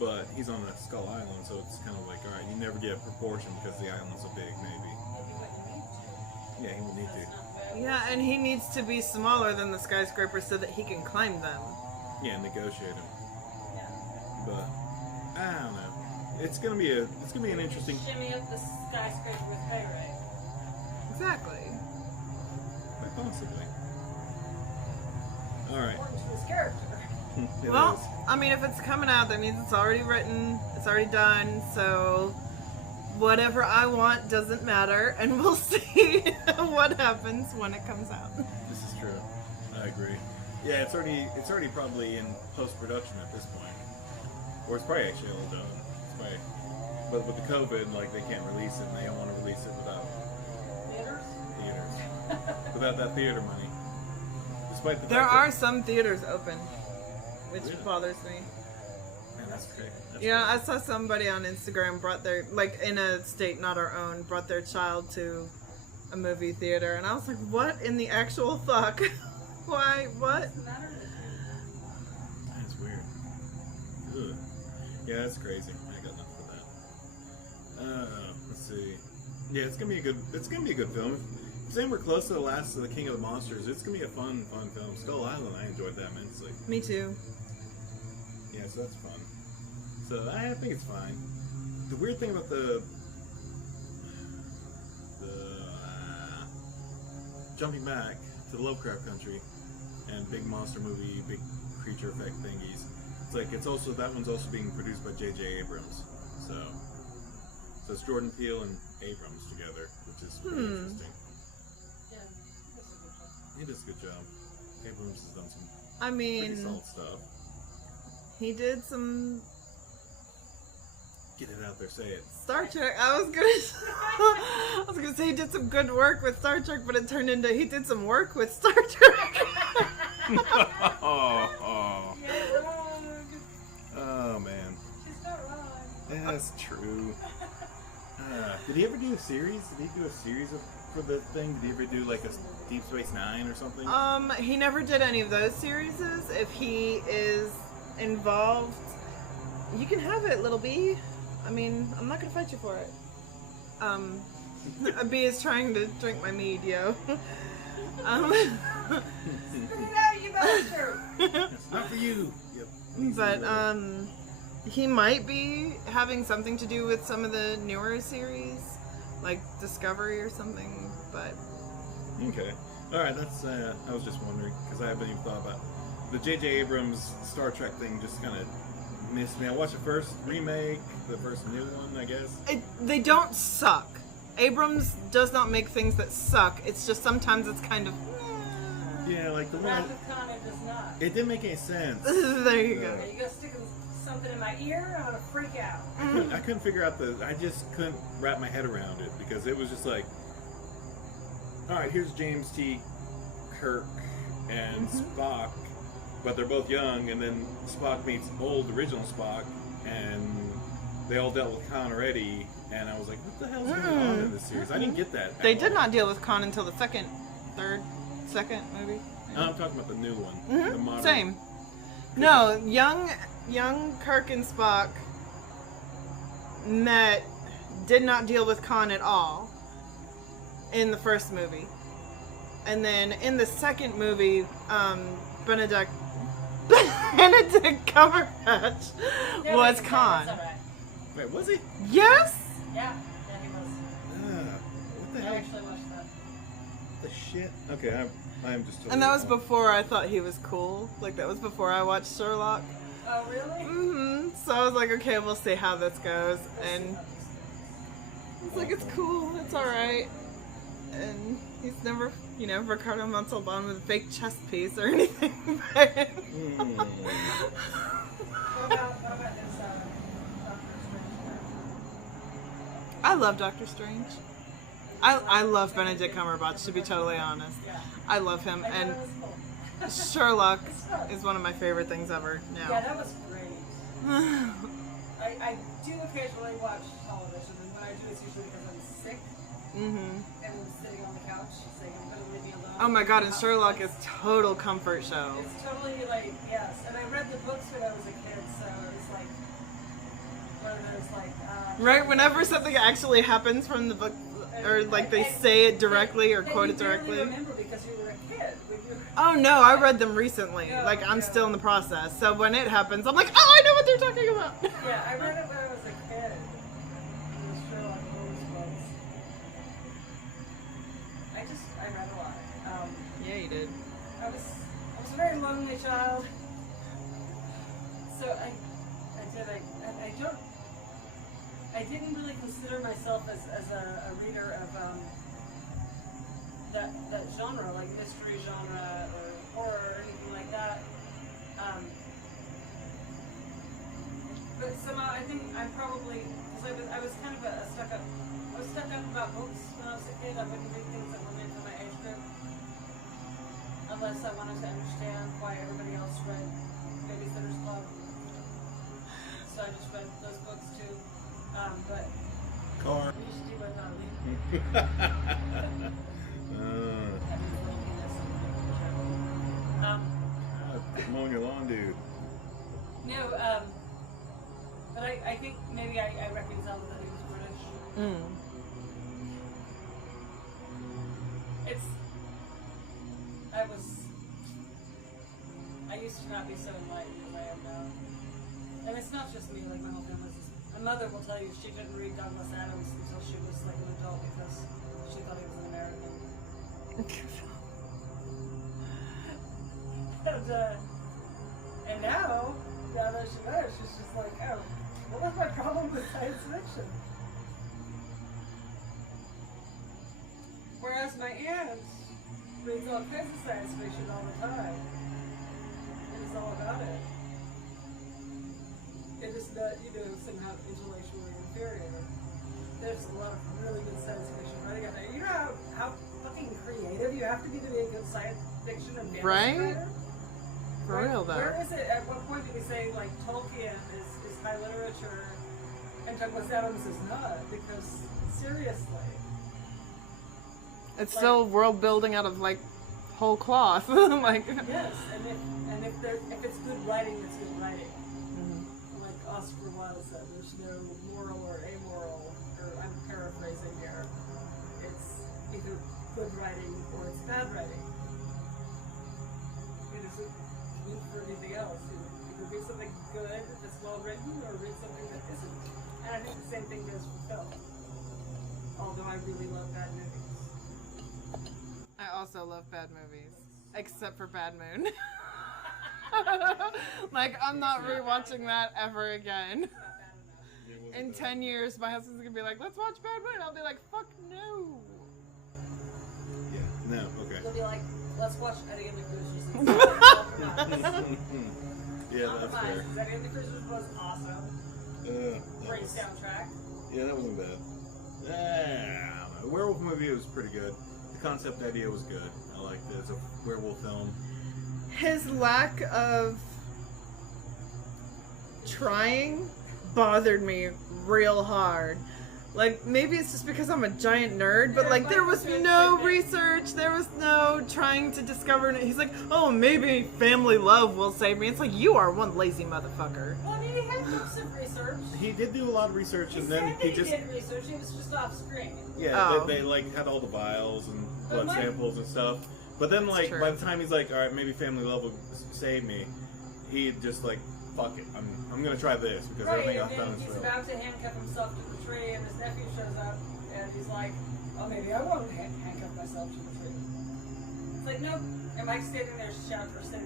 but he's on a Skull Island, so it's kind of like, alright, you never get a proportion because the island's so big, maybe. Yeah, he would need to. Yeah, and he needs to be smaller than the skyscraper so that he can climb them. Yeah, negotiate him. But, I don't know. It's gonna be an interesting... Shimmy up the skyscraper with pay rate. Exactly. Quite possibly. Alright. Important to his character. It Well, is. I mean, if it's coming out, that means it's already written, it's already done, so whatever I want doesn't matter, and we'll see what happens when it comes out. This is true. I agree. Yeah, it's already probably in post-production at this point. Or it's probably actually all done. It's probably but with the COVID, like they can't release it, and they don't want to release it without theaters, without that theater money. Despite the There fact are some theaters open, which Really? bothers me. man, that's great. That's Yeah, I great. saw somebody on Instagram brought their, like in a state not our own, brought their child to a movie theater, and I was like, what in the actual fuck? Why? What? What's the matter? That's weird. Ugh. Yeah, that's crazy. I got enough for that. Let's see. Yeah, it's gonna be a good film. Saying we're close to the last of the King of the Monsters, it's gonna be a fun film. Skull Island, I enjoyed that immensely. Me too. Yeah, so that's fun. So I think it's fine. The weird thing about the jumping back to the Lovecraft country and big monster movie, big creature effect thingies. It's like that one's also being produced by J.J. Abrams. So it's Jordan Peele and Abrams together, which is pretty interesting. Yeah, that's a good job. He does a good job. Abrams has done some I pretty mean, solid stuff. he did some Get it out there, say it. Star Trek. I was gonna say he did some good work with Star Trek, but it turned into he did some work with Star Trek. Yeah, wrong. Oh man. She's not wrong. Yeah, that's true. Did he ever do a series? Did he do a series for the thing? Did he ever do like a Deep Space Nine or something? He never did any of those series. If he is involved, you can have it, little B. I mean, I'm not gonna fight you for it. A bee is trying to drink my mead, yo. Spit it out, you bastard! It's not for you. Yep. But he might be having something to do with some of the newer series, like Discovery or something. But Okay. All right. That's. I was just wondering because I haven't even thought about the J.J. Abrams Star Trek thing. Just kind of missed me. I watched the first remake, the first new one, I guess. they don't suck. Abrams does not make things that suck. It's just sometimes it's kind of. Yeah, like the one. Wrath of Khan does not. It didn't make any sense. There you go. Okay, you go sticking something in my ear, I'm gonna freak out. I couldn't figure out I just couldn't wrap my head around it because it was just like, all right, here's James T. Kirk and Spock, but they're both young, and then Spock meets old original Spock, and they all dealt with Khan already, and I was like, what the hell's going on in this series? I didn't get that. at They all. did not deal with Khan until the second movie. No, I'm talking about the new one. The modern. Same. No, young Kirk and Spock did not deal with Khan at all in the first movie. And then in the second movie, Benedict Cumberbatch was Khan. That's alright. Wait, was he? Yes? Yeah, he was. What the I hell? actually watched that. The shit? Okay, I'm just totally And that was wrong. before I thought he was cool. Like, that was before I watched Sherlock. Oh, really? So I was like, okay, we'll see how this goes. And it's like, it's cool, it's alright. And he's never, Ricardo Montalban with a fake chest piece or anything. What about this, Doctor Strange? I love Doctor Strange. I love Benedict Cumberbatch, to be totally honest. Yeah. I love him. I thought And it was cool. Sherlock is one of my favorite things ever Yeah, now. that was great. I do occasionally watch television, and when I do, it's usually because I'm sick and I'm sitting on the couch saying, I'm going to leave me alone. Oh my god, and Sherlock is total comfort show. It's totally like, yes. And I read the books when I was a kid, so it was like one of those, like... Right, whenever something actually happens from the book, or like they say it directly or quote it directly. You remember because you were a kid. When you were... Oh no, I read them recently. No, Like I'm no. still in the process. So when it happens, I'm like, oh, I know what they're talking about. Yeah, I read it when I was a kid. It was Sherlock Holmes books. I read a lot. Yeah, you did. I was a very lonely child. So I didn't really consider myself as a reader of that genre, like mystery genre or horror or anything like that. But somehow I think I'm probably, because I was kind of stuck up. I was stuck up about books when I was a kid. I wouldn't read things that weren't into my age group, unless I wanted to understand why everybody else read Babysitter's Club. So I just read those books too. But Car. we should do what Lee. Mowing your lawn, dude. No, but I think maybe I reconciled that he was British. I used to not be so enlightened as I am now. And it's not just me, like my whole family. My mother will tell you she didn't read Douglas Adams until she was like an adult because she thought he was an American. And now that she knows, she's just like, oh, what was my problem with science fiction? Whereas my aunt reads all kinds of science fiction all the time. And it's all about it. It is not, somehow intellectually inferior. There's a lot of really good science fiction writing out there. You know how fucking creative you have to be a good science fiction and fantasy writer? For real, though. Where is it? At what point do we say, like, Tolkien is high literature and Douglas Adams is not? Because, seriously. It's like, still world building out of, like, whole cloth. Like, yes, and if it's good writing, it's good writing. Like Oscar Wilde said, there's no moral or amoral, or I'm paraphrasing here. It's either good writing or it's bad writing. It isn't good for anything else. You can read something good that's well written or read something that isn't. And I think the same thing goes for film. Although I really love bad movies. I also love bad movies. Except for Bad Moon. Like, I'm not rewatching that ever again. In 10 years, my husband's gonna be like, let's watch Bad Moon. I'll be like, fuck no. Yeah, no, okay. You'll be like, let's watch Eddie and the Cruisers. Yeah, that's fair. Eddie and the Cruisers was awesome. Great soundtrack. Yeah, that wasn't bad. The werewolf movie was pretty good. The concept idea was good. I liked it. It's a werewolf film. His lack of trying bothered me real hard. Like, maybe it's just because I'm a giant nerd, but like, there was no research, there was no trying to discover. He's like, oh, maybe family love will save me. It's like, you are one lazy motherfucker. Well, I mean, he had books of research. He did do a lot of research, and then he just did research. He was just off screen. Yeah, they like had all the vials and blood samples and stuff. But then, like, by the time he's like, all right, maybe family love will save me, he just like, fuck it, I'm gonna try this because everything I've done is real. He's about to handcuff himself to the tree, and his nephew shows up, and he's like, oh, maybe I won't handcuff myself to the tree. It's like, nope. And Mike's sitting there shouting at the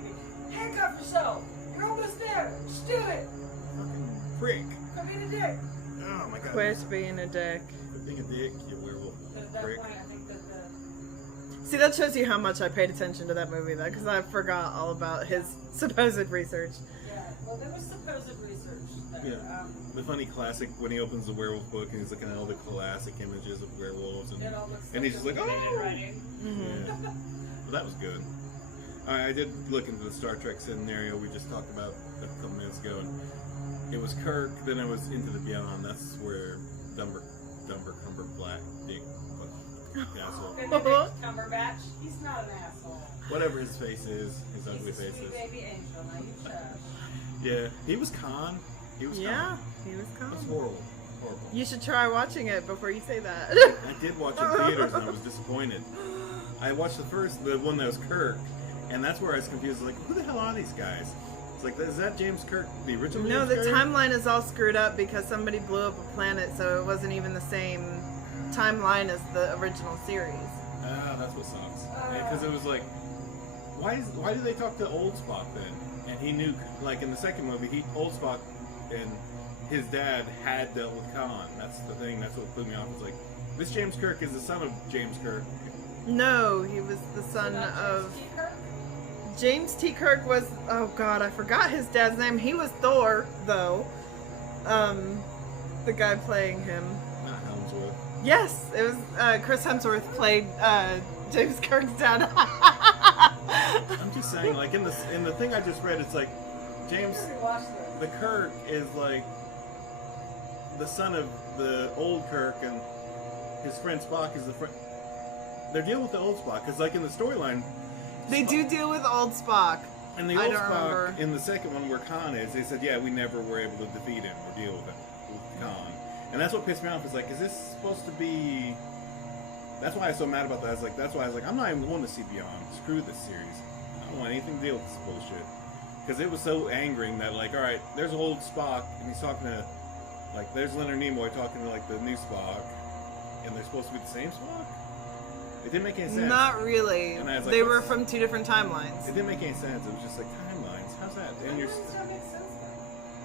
TV, handcuff yourself! You're almost there! Just do it! Fucking prick. Quit being a dick! Oh my god. Quit being a dick. Quit being a dick, you werewolf. But at that prick. point, I think that See, that shows you how much I paid attention to that movie, though, because I forgot all about his supposed research. yeah, well, there was supposed research there. Yeah. The funny classic, when he opens the werewolf book and he's looking at all the classic images of werewolves, and, It all looks and he's just like, oh! writing. Yeah. Well, that was good. I did look into the Star Trek scenario we just talked about a couple minutes ago, and it was Kirk, then it was Into the Beyond. That's where Dumber Black Dick asshole. Benedict Cumberbatch, he's not an asshole. Whatever his face is, his ugly He's a face sweet is. baby angel, now you trash. Yeah, he was Khan. He was Yeah, Khan. he was It was calm. horrible. Horrible. You should try watching it before you say that. I did watch it in theaters and I was disappointed. I watched the one that was Kirk, and that's where I was confused. Like, who the hell are these guys? It's like, is that James Kirk, the original No, James the Kirk? timeline is all screwed up because somebody blew up a planet, so it wasn't even the same timeline as the original series. Ah, that's what sucks. Because it was like, why do they talk to old Spock then? And he knew, like in the second movie, old Spock and his dad had dealt with Khan. That's the thing. That's what put me off. It's like, this James Kirk is the son of James Kirk. No, he was the son of... James T. Kirk was... Oh god, I forgot his dad's name. He was Thor, though. the guy playing him. Not Helmsworth. Yes, it was Chris Hemsworth played James Kirk's dad. I'm just saying, like in the thing I just read, it's like James, the Kirk is like the son of the old Kirk, and his friend Spock is the friend. They're dealing with the old Spock because, like in the storyline, They do deal with old Spock. and the I old don't Spock remember. in the second one where Khan is, they said, yeah, we never were able to defeat him or deal with him, with Khan, and that's what pissed me off. Is like, is this supposed to be? That's why I was so mad about that. That's why I was like, I'm not even going to see Beyond. Screw this series. I don't want anything to deal with this bullshit. Because it was so angering that, like, all right, there's old Spock, and he's talking to, like, there's Leonard Nimoy talking to, like, the new Spock, and they're supposed to be the same Spock? It didn't make any sense. Not really. And I was like, They were what's- from 2 different timelines. It didn't make any sense. It was just like, timelines? How's that? And you're...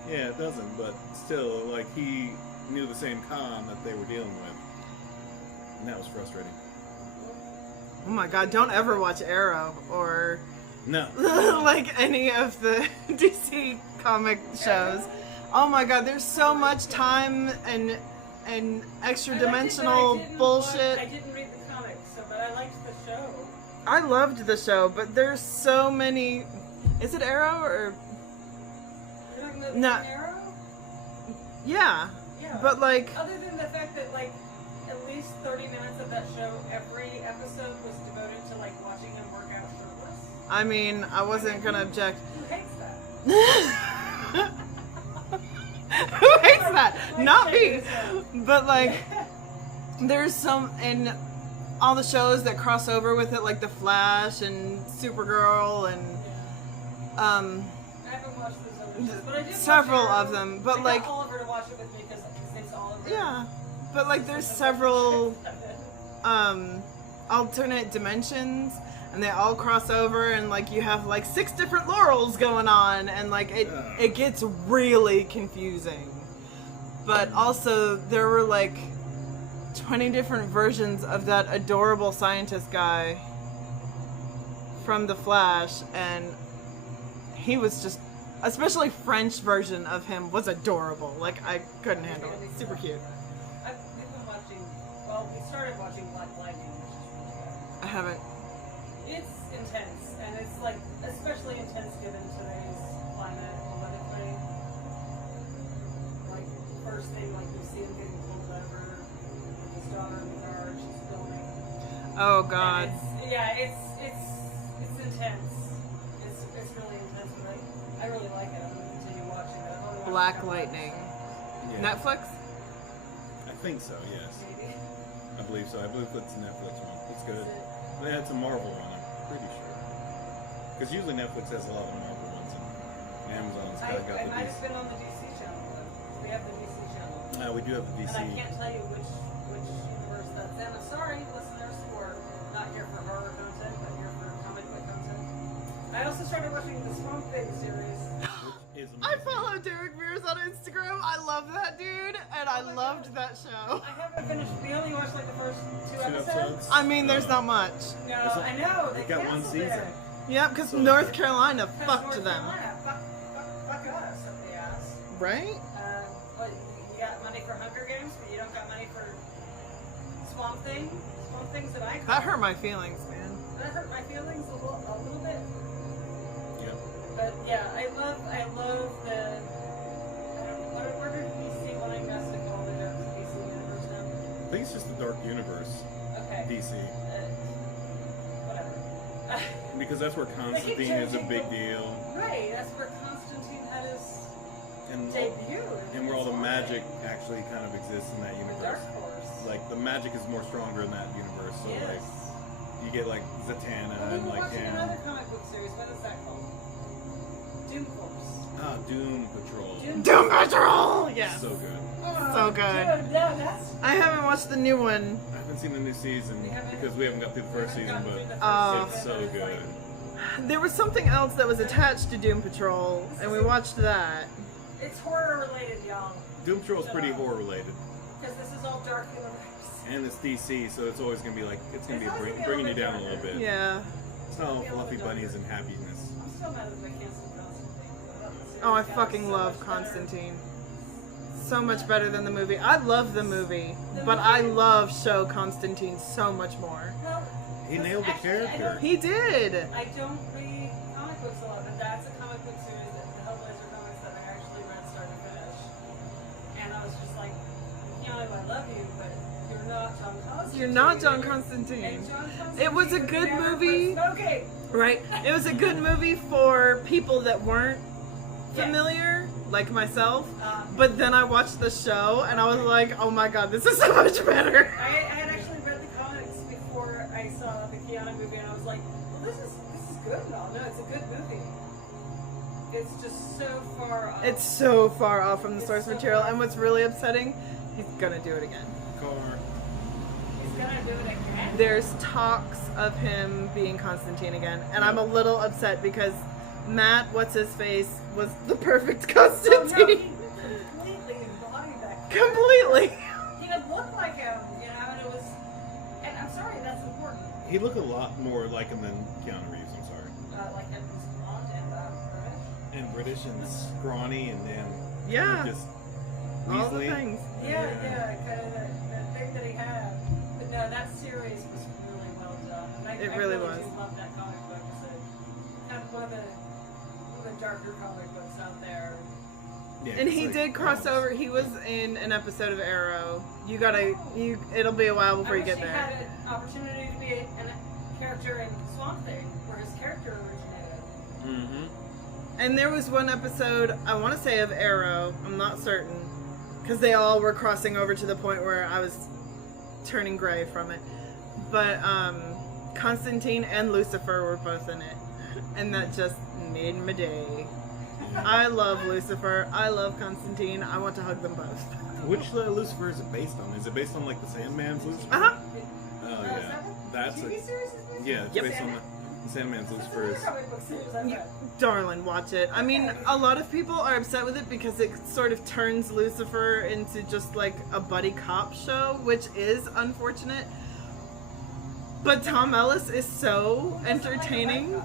Yeah, it doesn't, but still, like, he knew the same Khan that they were dealing with. And that was frustrating. Oh my god, don't ever watch Arrow or No. like any of the DC comic shows. Oh my god, there's so much time and extra dimensional bullshit. I didn't read the comics, but I liked the show. I loved the show, but there's so many. Is it Arrow or You're talking about No. Arrow? yeah? Yeah. But like, Other than the fact that, like, at least 30 minutes of that show, every episode was devoted to, like, watching him work out shirtless. I mean, I wasn't gonna object. Who hates that? Who hates that? Not me. But like, there's some in all the shows that cross over with it, like The Flash and Supergirl and I haven't watched those other shows, but I did watch several Arrow. of them. But I like, got Oliver to watch it with me because his name's Oliver. yeah. But like, there's several alternate dimensions, and they all cross over, and like you have like 6 different Laurels going on, and like it gets really confusing. But also there were like 20 different versions of that adorable scientist guy from The Flash, and he was just, especially French version of him was adorable. Like, I couldn't handle it. Super cute. We've been watching, well, we started watching Black Lightning, which is really good. I haven't. It's intense, and it's like especially intense given today's climate politically. Like, first thing, like, you see him getting pulled over with his daughter in the car, and she's filming. Oh god. And it's intense. It's really intense, but I really like it. I'm gonna continue watching it. I've only watched Black a couple Lightning. Yeah. Netflix? I think so, yes. Maybe. I believe so. I believe that's a Netflix one. It's good. They had some Marvel one, I'm pretty sure. Because usually Netflix has a lot of Marvel ones, and Amazon's kind of got I the might DC. have been on the DC channel, though. We have the DC channel. We do have the DC. And I can't tell you which universe that's in. I'm sorry, listeners, for not here for horror content, but here for comic book content. I also started watching the Swamp Thing series. Which is I amazing. follow Derek Mears on Instagram. I love that dude, and I loved that show. I haven't finished. We only watched like the first two 2 episodes. I mean, there's not much. No, There's a- I know. they They got one canceled season. it. Yep, because So- North Carolina Because fucked North them. Carolina, fuck us up the ass. Right? What, you got money for Hunger Games, but you don't got money for Swamp Thing? Swamp Thing's an icon. That hurt my feelings, man. That hurt my feelings a little bit. Yep. But yeah, I love the. What did DC wanting us to call the DC universe now? I think it's just the Dark Universe, Okay. DC. Whatever. Because that's where Constantine is a big deal. Right, that's where Constantine had his And, debut. and where all the magic actually kind of exists in that The universe. Dark Horse. Like, the magic is more stronger in that universe. So, Yes. like, you get, like, Zatanna Well, we and, were like, watching him. another comic book series. What is that called? Doom Force. Doom Patrol. Doom Patrol! Yeah. So good. So good. Dude, no, that's. I haven't watched the new one. I haven't seen the new season We haven't- because we haven't got through the first we season, haven't but gotten through the Oh. first it's season, so but good. like, There was something else that was attached to Doom Patrol, and we watched that. it's horror related, y'all. Doom Patrol is pretty horror related. Because this is all dark universe. And it's DC, so it's always going to be like, it's going to It's be always gonna be a bringing you little down bit a little bit. Yeah. It's not all fluffy bunnies and happiness. I'm still mad that they canceled Constantine. Oh, I fucking love Constantine. so much better than the movie. I love the movie, but I love show Constantine so much more. Well, He nailed the character. He did. I don't read comic books a lot, but that's a comic book series, that the Hellblazer comics, that I actually read start to finish. And I was just like, Keanu, I love you, but you're not John Constantine. You're not John Constantine. And John Constantine It was a would good never movie. quit smoking. Right. It was a good movie for people that weren't familiar, like myself. But then I watched the show and I was like, oh my god, this is so much better. I had actually read the comics before I saw the Keanu movie, and I was like, well, this is good and all. No, it's a good movie. It's just so far off. It's so far off from the It's source so material, far. and what's really upsetting, he's gonna do it again. Car. He's gonna do it again. There's talks of him being Constantine again, and I'm a little upset because Matt, what's his face, was the perfect Oh, no, Constantine. he completely embodied that character. Completely. He would look like him, you know, and it was. And I'm sorry, that's important. He looked a lot more like him than Keanu Reeves. I'm sorry. Like him, he's blonde and British. And British and scrawny and then Yeah. just All the weaselly. things. Yeah, kind of the thing that he had. But no, that series was really well done. And It I really really was. do love that comic book. It's kind of one of the darker comic books out there. Yeah, And it's he like, did cross oh, over. He was in an episode of Arrow. It'll be a while before I you wish get he there. had an opportunity to be a character in Swamp Thing, where his character originated. Mm-hmm. And there was one episode, I want to say of Arrow, I'm not certain, because they all were crossing over to the point where I was turning gray from it. But Constantine and Lucifer were both in it, and that just made my day. I love Lucifer. I love Constantine. I want to hug them both. Which Lucifer is it based on? Is it based on like the Sandman's Lucifer? Uh-huh. Oh Is yeah, that what that's TV a, series is based yeah. It's Yep. based on the Sandman's That's Lucifer. another Is, comic book series I've read. Darling, watch it. I mean, a lot of people are upset with it because it sort of turns Lucifer into just like a buddy cop show, which is unfortunate. But Tom Ellis is so entertaining.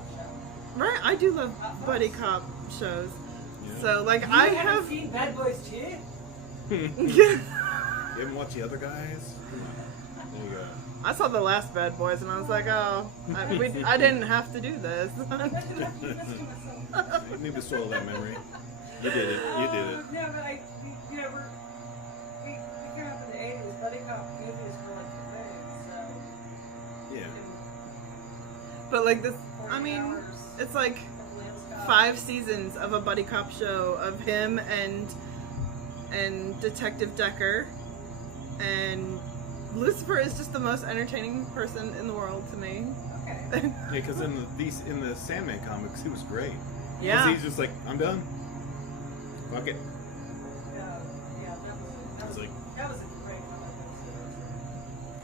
Right, I do love buddy cop shows. yeah. So, like, You I haven't have. seen Bad Boys 2? You haven't watched the other guys? Come on. There you go. I saw the last Bad Boys and I was like, oh, I didn't have to do this. You need to swallow that memory. You did it. You did it. No, but we came up in the 80s. Buddy cop movies were like the thing, so. Yeah. But, like, this, 40 I mean, hours, it's like Leah Scott. 5 seasons of a buddy cop show of him and Detective Decker, and Lucifer is just the most entertaining person in the world to me. Okay. Yeah, because in the Sandman comics, he was great. 'Cause Yeah. he's just like, I'm done. Fuck it. Yeah, It's like, that was a great comic book series.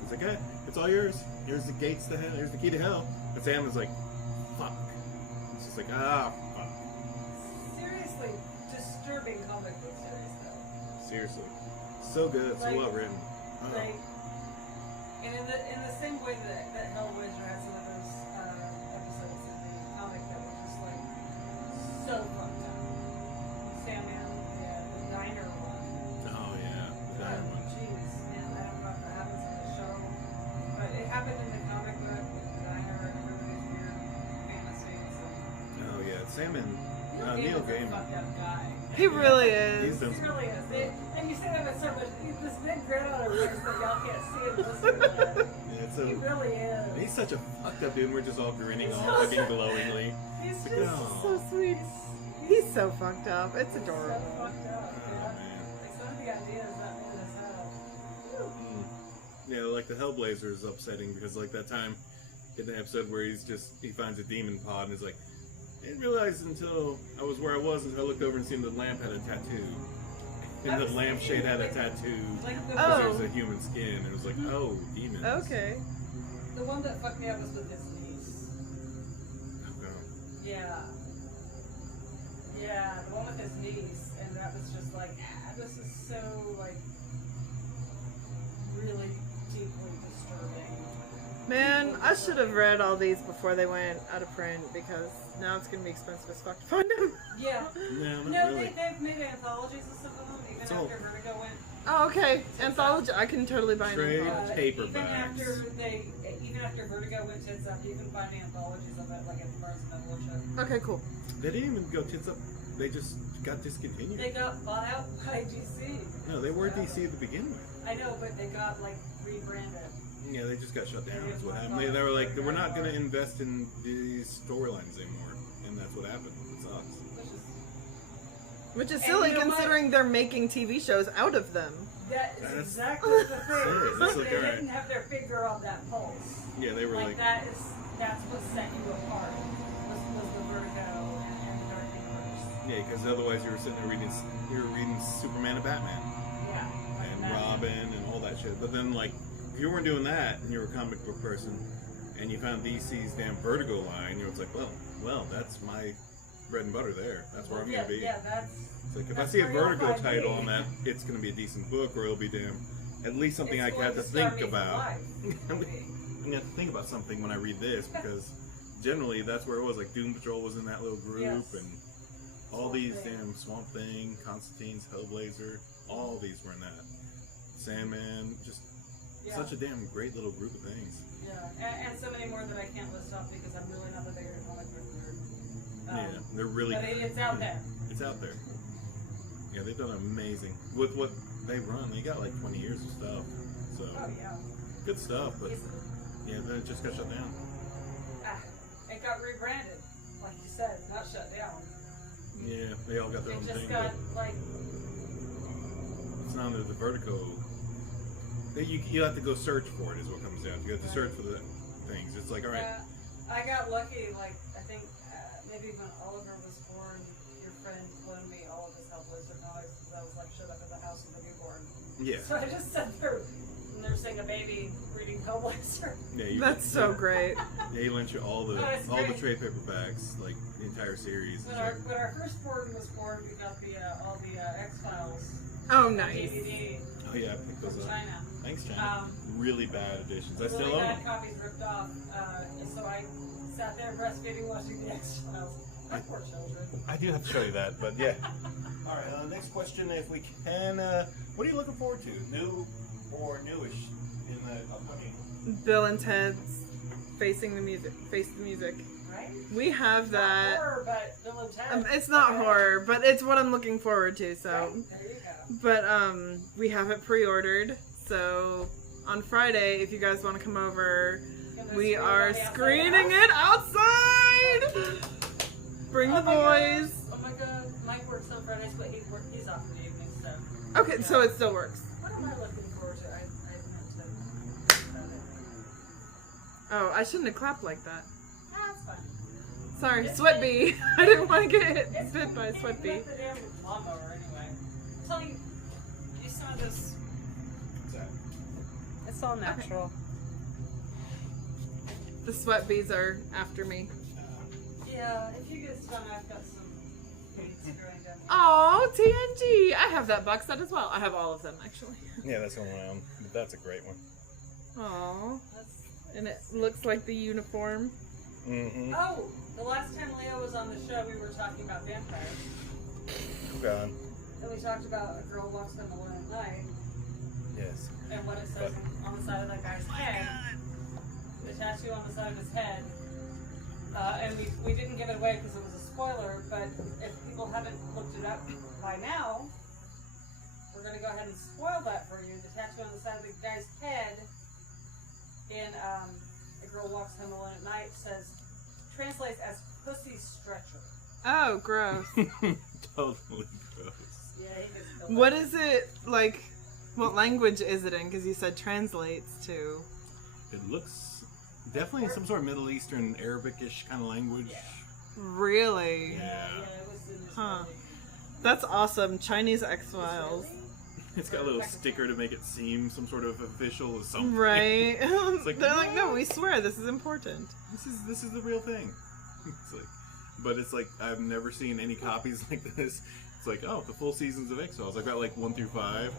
it's like, hey, it's all yours. Here's the gates to hell. Here's the key to hell. And Sam is like, fuck. It's just like, fuck. Seriously disturbing comic book series, though. Seriously. So good. So Like- well written. Like, and in the same way that Hellblazer had some of those episodes in the comic that were just like so fucked up. Sandman, the diner one. Oh, yeah. The Dire one. Jeez, man, I don't know if that happens in the show, but it happened in the comic book with the diner and everybody's weird fantasies. Oh, yeah. Sandman. And Neil Gaiman's a Gaiman. fucked up guy. He really He's is. done He some. really is. And you say that with so much. This big grin on his face that y'all can't see it listening to it. Yeah, He so, really is. he's such a fucked up dude, and we're just all grinning, all So- fucking glowingly. He's Like, just oh. So sweet. He's so fucked up. It's so adorable. fucked up. Oh, Yeah. man. Like some of the ideas that man has had. Yeah, like the Hellblazer is upsetting because like that time in the episode where he finds a demon pod and is like, I didn't realize until I was where I was until I looked over and seen the lamp had a tattoo. And the lampshade had a tattoo Like the, because Oh. it was a human skin. And it was like, oh, demons. Okay. the one that fucked me up was with his niece. Okay. Yeah. Yeah, the one with his niece. And that was just like, this is so, like, really deeply disturbing. Man, I should have read all these before they went out of print because now it's gonna be expensive as fuck to find them. Yeah. No, not No, really. they've made anthologies of some of them, even even all- after Vertigo went. Oh, okay. Anthology. I can totally buy an Trade anthology. Even paperbacks. even after Vertigo went tits up, you can find anthologies of it, like at Barnes and Noble and shit. Okay, cool. They didn't even go tits up. They just got discontinued. They got bought out by DC. No, they were DC at the beginning. I know, but they got like rebranded. Yeah, they just got shut down. That's what happened. They were like, we're not going to invest in these storylines anymore, and that's what happened. It sucks. Which is And silly you know what? considering they're making TV shows out of them. That is That's- exactly the thing. It's Like, like, they alright. didn't have their finger on that pulse. Yeah, they were like, That's what set you apart. Was the Vertigo and the Dark Universe. yeah, because otherwise you were sitting there reading Superman and Batman Yeah. Like and that. Robin and all that shit. But then like, if you weren't doing that and you were a comic book person and you found DC's damn Vertigo line, you was like, well, that's my bread and butter there. That's where I'm yeah, gonna be. Yeah, that's. It's like if I that's see a where you'll Vertigo find title me. on that, it's gonna be a decent book, or it'll be damn at least something It's I going have to scar think me for about. life. I'm gonna have to think about something when I read this because generally that's where it was. Like Doom Patrol was in that little group, Yes. and all Swamp these Thing. damn Swamp Thing, Constantine's Hellblazer, all these were in that. Sandman, just Yeah. such a damn great little group of things. Yeah, and so many more that I can't list off because I'm really not the bigger comic book nerd. Yeah, they're really. But it's out there. It's out there. Yeah, they've done amazing with what they run. They got like 20 years of stuff, so Oh yeah. good stuff. But Easily. yeah, then it just got shut down. It got rebranded, like you said, not shut down. Yeah, they all got their It own just thing. got But like it's not under the Vertigo. You have to go search for it. Is what comes down. You have to search for the things. It's like, all right, I got lucky. Like I think maybe when Oliver was born, your friend loaned me all of his Hellblazer noise because I was like shut up in the house with a newborn. yeah, So I just sat there nursing a baby reading Hellblazer. yeah. That's so great. Yeah, he lent you all the Oh, it's all the great. trade paperbacks, like the entire series. When our firstborn was born, we got all the X-Files Oh, nice. DVD Oh yeah, I picked those from up. China. Thanks, China. Really bad editions. I still Really own bad them. copies ripped off. So I sat there breastfeeding, watching the X-Files. My poor children. I do have to show you that, but yeah. All right. Next question, if we can. What are you looking forward to? New or newish in the upcoming? Bill and Ted's Face the Music. Right? We have Not that. horror, but Bill and Ted. It's not Okay. horror, but it's what I'm looking forward to. So, Right, there you go. but we have it pre-ordered. So on Friday, if you guys want to come over, Gonna we scream are on the outside screening house. it outside. Bring the Oh my God. boys. Oh my god, Mike works on Fridays, but he's off in the evening, so. Okay, so it still works. What am I looking forward to? I meant to think about it. Oh, I shouldn't have clapped like that. That's fine. Sorry, It's sweat fine. bee. I didn't want to get It's bit by a sweat bee. With the damn lawnmower anyway. I'm telling you, use some of this. What's that? It's all natural. The sweat bees are after me. Yeah, if you get stung, I've got some beads growing down here. Oh, TNG! I have that box set as well. I have all of them actually. Yeah, that's the one I own. But that's a great one. Oh, That's- and it looks like the uniform. Mm-hmm. Oh, the last time Leah was on the show, we were talking about vampires. Oh God. And we talked about a girl walks home alone at night, Yes. and what it says on the side of that guy's head. The tattoo on the side of his head. And we didn't give it away because it was a spoiler, but if people haven't looked it up by now, we're going to go ahead and spoil that for you. The tattoo on the side of the guy's head in A Girl Walks Home Alone at Night translates as pussy stretcher. Oh, gross. Totally gross. Yeah, he gets killed. What is it like? What language is it in? Because you said translates to. It looks definitely some sort of Middle Eastern Arabic-ish kind of language. Yeah. Really? Yeah, it was in this Huh. movie. That's awesome. Chinese X-Files. It's got a little sticker to make it seem some sort of official or something. Right? like, They're like, no, we swear this is important. This is the real thing. It's like, but it's like I've never seen any copies like this. It's like, oh, the full seasons of X-Files. I've got like 1 through 5,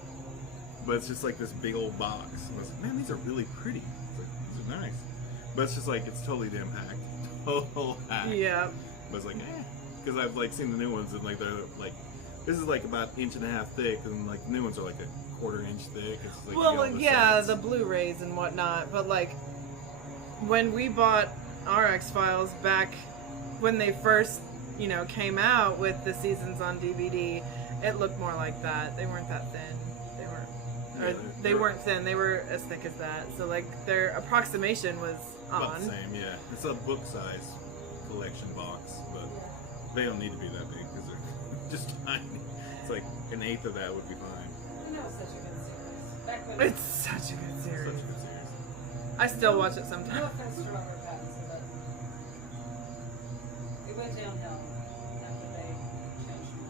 but it's just like this big old box. And I was like, man, these are really pretty. It's like, these are nice. But it's just like it's totally damn hacked. Total hack. Yeah. But it's like, because I've like seen the new ones and like they're like This is like about 1.5 inches thick, and like the new ones are like a 1/4 inch thick. It's like Well, you get all the yeah, sense. the Blu-rays and whatnot, but like when we bought our X-Files back when they first, came out with the seasons on DVD, it looked more like that. They weren't that thin. They weren't thin. They were as thick as that. So like their approximation was about on. the same. Yeah, it's a book size collection box, but they don't need to be that big because they're just tiny. It's like 1/8 of that would be fine. It's such a good series. Back when It's such a good It's series. such a good series. I still watch it no sometimes. offense to Robert Pattinson, but it went downhill after they changed him.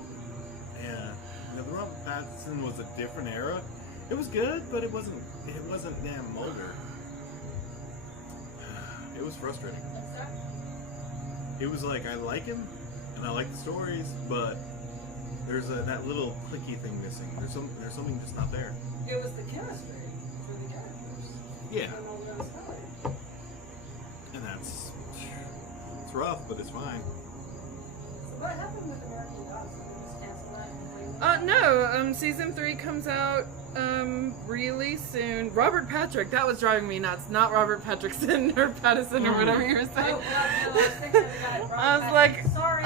Yeah, the Robert Pattinson was a different era. It was good, but it wasn't damn Mulder. It was frustrating. It was like I like him and I like the stories, but there's that little clicky thing missing. There's something just not there. It was the chemistry between the characters. Yeah, And Mulder and Scully. and it's rough, but it's fine. So what happened with American Gods? Did they just cancel that completely? No, season 3 comes out really soon. Robert Patrick, that was driving me nuts. Not Robert Patrickson or Pattison or whatever you were saying. Oh, God, no, I was thinking of the guy, Robert I was Patrick. like, Sorry.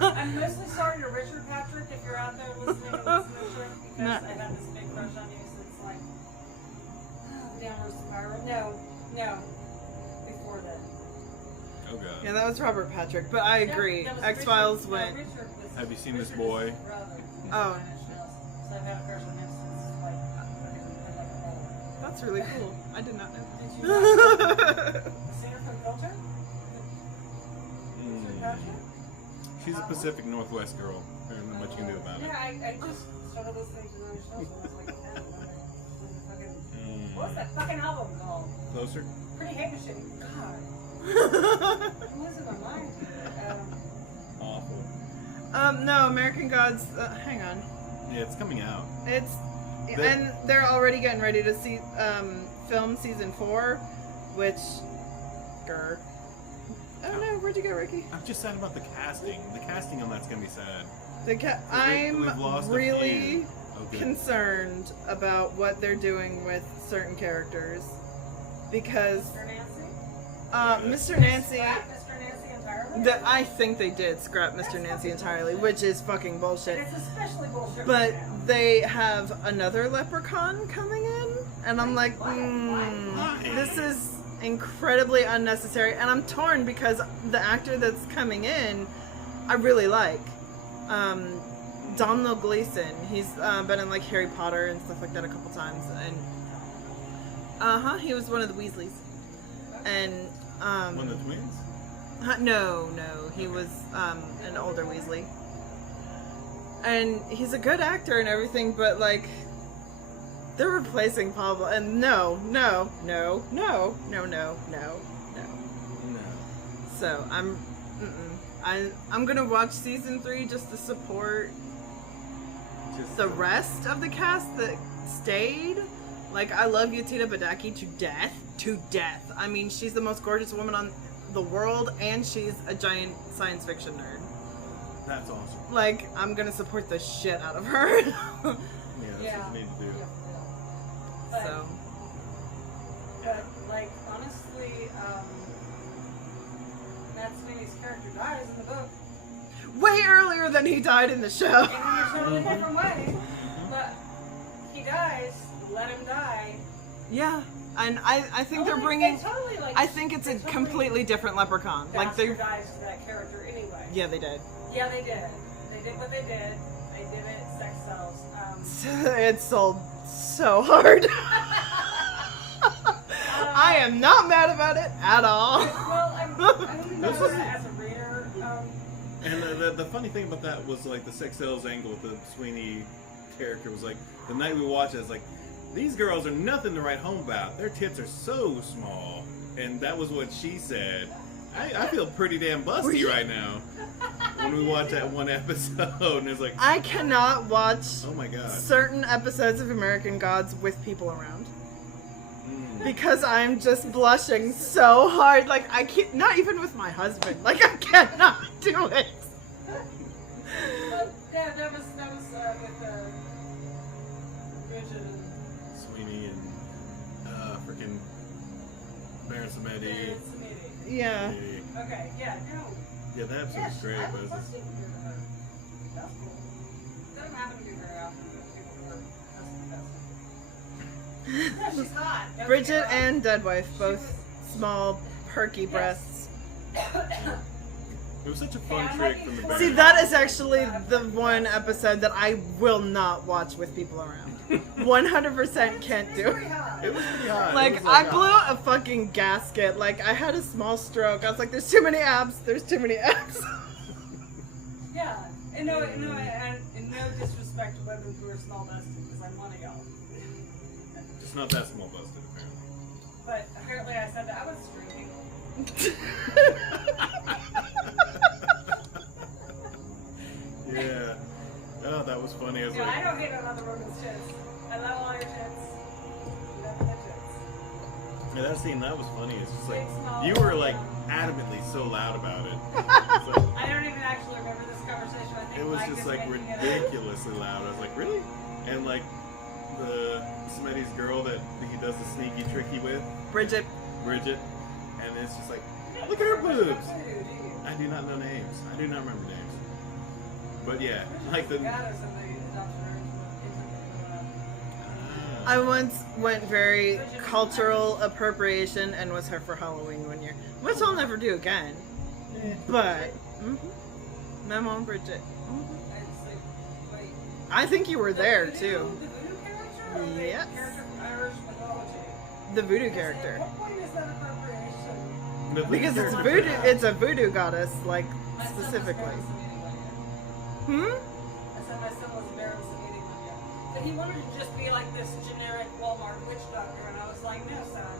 I'm mostly sorry to Richard Patrick if you're out there listening and listening to it, because No. I had this big crush on you since like the downward spiral. No, before that. Oh god. Yeah, that was Robert Patrick, but I agree. That was X-Files Richard, went. No, Richard was, Have you seen This Richard is Boy? his brother. He's Oh. Spanish, yes. So I've had a crush on him since like a That's really cool. I did not know. Did you not know? The singer from Filter? Richard Mm. Patrick? She's a Pacific Northwest girl. There's not much you can do about it. Yeah, I just started listening to those shows when I was like 10. Mm. What was that fucking album called? Closer? Pretty Hate Machine. God. I'm losing my mind here. Awful. No, American Gods. Hang on. Yeah, it's coming out. It's The- and they're already getting ready to see film season 4, which. Grr. Oh no, where'd you go, Ricky? I'm just sad about the casting. The casting on that's gonna be sad. I'm We've lost a really few. Oh, good. concerned about what they're doing with certain characters because Mr. Nancy? Mr. Nancy. Scrap Mr. Nancy entirely? I think they did scrap Mr. Nancy entirely, which is fucking bullshit. It's especially bullshit. But right now. they have another leprechaun coming in, and I'm like, Why? this is incredibly unnecessary. And I'm torn because the actor that's coming in, I really like. Domhnall Gleeson. He's been in like Harry Potter and stuff like that a couple times, and he was one of the Weasleys. And One of the twins? no, he was an older Weasley. And he's a good actor and everything, but like they're replacing Pablo, and no. No. So I'm gonna watch season 3 just to support Just the rest of the cast that stayed. Like, I love Yatina Badaki to death. I mean, she's the most gorgeous woman on the world, and she's a giant science fiction nerd. That's awesome. Like, I'm gonna support the shit out of her. Yeah, that's what you need to do. But, So, but, like, honestly, Matt Sweeney's character dies in the book. way earlier than he died in the show. And in a totally different way. But he dies, let him die. Yeah, and I think they're They bringing. totally, like, I think it's a they totally completely different leprechaun. Like they. bastardized that character anyway. Yeah, they did. Yeah, they did. They did what they did. They did it. Sex sells. It sold so hard. I am not mad about it at all. Well, I'm This not is- as a reader. And the funny thing about that was like the sex sales angle with the Sweeney character was like the night we watched it, I was like, these girls are nothing to write home about. Their tits are so small. And that was what she said. I feel pretty damn busty right now when we watch that one episode, and it's like, I cannot watch oh my god. certain episodes of American Gods with people around Mm. because I'm just blushing so hard. Like I can't, not even with my husband. Like I cannot do it. But yeah, that was Jeannie and freaking Baron Samedi. Yeah. Okay, yeah, no. Yeah, that episode was great. But it was just, That's cool. Doesn't happen to be very often with people who are that's the best. Yeah, she's hot. Don't Bridget get me wrong. and Deadwife, both small, perky breasts. it was such a fun Hey, I'm trick making from the fun Baron. See, that is actually the one episode that I will not watch with people around. 100% can't do. Pretty hot. It was pretty hot. It Like, was I blew a fucking gasket. Like, I had a small stroke. I was like, there's too many abs. There's too many abs. Yeah, and no disrespect to women who are small busted, because I'm one of y'all. Just not that small busted, apparently. But apparently I said that I was streaming. Yeah. Oh, that was funny. I was Yeah, I like, don't hate on other women's tits. I love all your tits. Love the tits. yeah, that scene, that was funny. It's just like, Big, small, you were like yeah. adamantly so loud about it. It's like, I don't even actually remember this conversation. I think it was Mike just is like making it up. ridiculously loud. I was like, really? And like, the Smetty's girl that he does the sneaky tricky with, Bridget. Bridget, and it's just like, look at her boobs. I do not know names. I do not remember names. But yeah, like the. I once went very cultural appropriation and was her for Halloween one year, which I'll never do again. But, my mom, Bridget. I think you were there too. Yes. The voodoo character. What point is that appropriation? the Because it's character voodoo. now. It's a voodoo goddess, like My son was specifically. embarrassed meeting one Hmm. year. I said my son was embarrassed meeting one year. But he wanted to just be like this generic Walmart witch doctor, and I was like, no, son.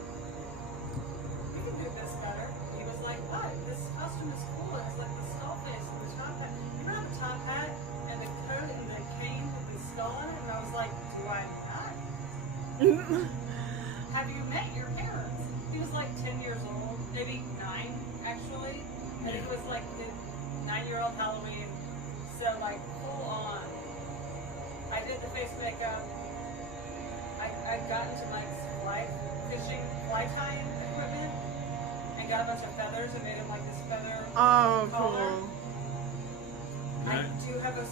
You can do this better. He was like, what? This costume is cool. It has like the skull face and the top hat. You don't have a top hat and the coat and the cane with the skull on it? And I was like, do I not? Have you met your parents? He was like 10 years old, maybe 9 actually. And it was like the 9-year-old Halloween. So like full on. I did the face makeup. I got into Mike's fly tying equipment and got a bunch of feathers and made him like this feather Oh, collar. cool. I do have a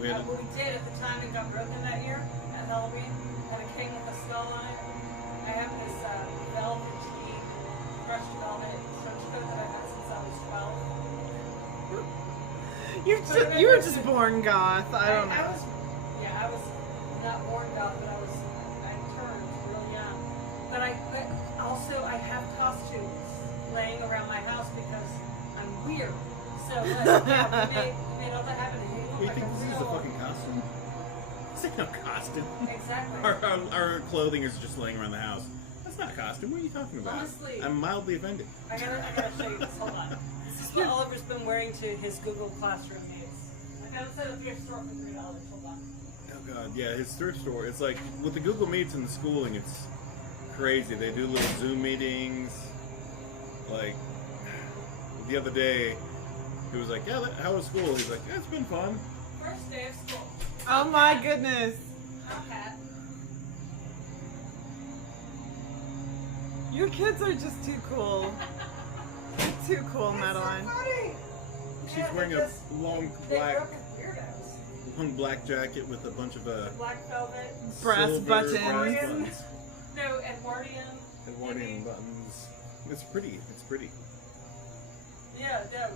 We had what we did at the time it got broken that year at Halloween, had a cane with a skull on it. I have this velvety, crushed velvet trench coat that I've had since I was 12. You were just born goth. I don't I know. was not born goth, but I turned real young. But also I have costumes laying around my house because I'm weird. So like, yeah, we made all that happen. And you look We like think a this is a real- fucking costume. This ain't no costume. Exactly. Our clothing is just laying around the house. That's not a costume. What are you talking about? Honestly. I'm mildly offended. I gotta show you this. Hold on. This is what Oliver's been wearing to his Google Classroom needs. I gotta set up your store for $3. Hold on. Oh god, yeah, his thrift store. It's like with the Google Meets and the schooling, it's crazy. They do little Zoom meetings. Like the other day, he was like, "Yeah, how was school?" He's like, "Yeah, it's been fun." First day of school. Oh my goodness. Okay. Your kids are just too cool. Too cool, Madeline. She's wearing a long They black, grew up as weirdos. long black jacket with a bunch of Black velvet. Brass silver buttons. brass buttons. No, Edwardian. Edwardian buttons. It's pretty. It's pretty. Yeah, no.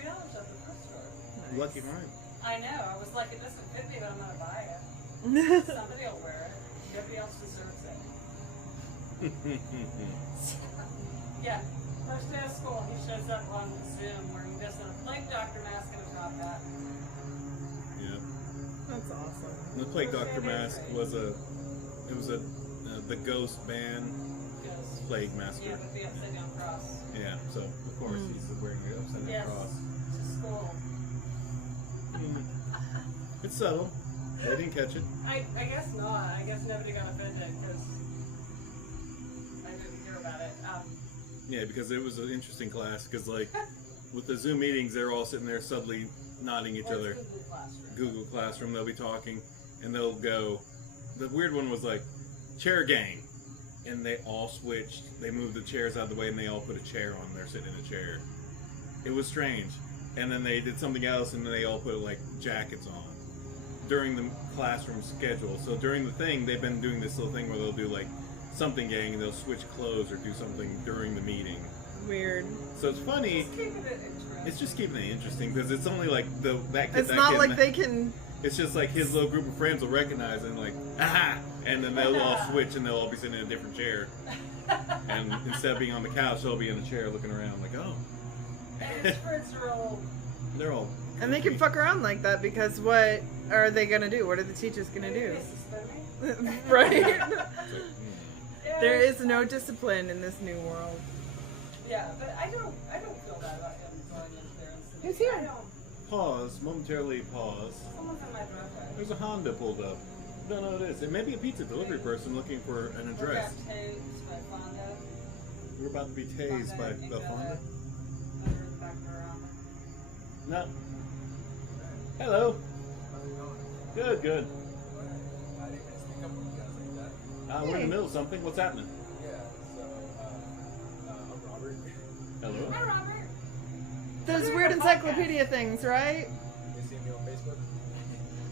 $3 at the thrift store. Lucky mine. I know. I was like, it doesn't fit me, but I'm gonna buy it. Somebody will wear it. Nobody else deserves it. Yeah. First day of school, he shows up on Zoom wearing this and a plague doctor mask and a top hat. Yeah. That's awesome. The Plague Doctor mask was the ghost band Goes. Plague Master. Yeah, with the upside down cross. Yeah, so of course he's wearing the upside down Yes. cross. To school. It's subtle. They didn't catch it. I guess not. I guess nobody got offended because I didn't hear about it. Yeah, because it was an interesting class. Because like with the Zoom meetings, they're all sitting there subtly nodding each Or other. Google Classroom. Google Classroom, they'll be talking, and they'll go. The weird one was like, chair gang, and they all switched. They moved the chairs out of the way, and they all put a chair on there, sitting in a chair. It was strange. And then they did something else, and then they all put like jackets on during the classroom schedule. So during the thing, they've been doing this little thing where they'll do like something gang, and they'll switch clothes or do something during the meeting. Weird. So it's funny. Just keeping it interesting. It's just keeping it interesting because it's only like that kid. It's not like they can. It's just like his little group of friends will recognize it and like, aha! And then they'll all switch and they'll all be sitting in a different chair. And instead of being on the couch, they'll be in a chair looking around like, oh. His friends are all... They're all... And they can fuck around like that because what are they gonna do? What are the teachers gonna do? Right? Yeah, There is no discipline in this new world. Yeah, but I don't feel bad about him going into there and sitting. He's here. I don't. Pause. Momentarily pause. Someone's in my driveway. There's a Honda pulled up. Don't know what it is. It may be a pizza delivery person looking for an address. We're tased by Fonda. We're about to be tased by Fonda, the Honda. Under the back of her arm. No. Hello. Good, good. We're in the middle of something. What's happening? I'm Robert. Hello. Hi, Robert. Those weird encyclopedia things, right? You see me on Facebook?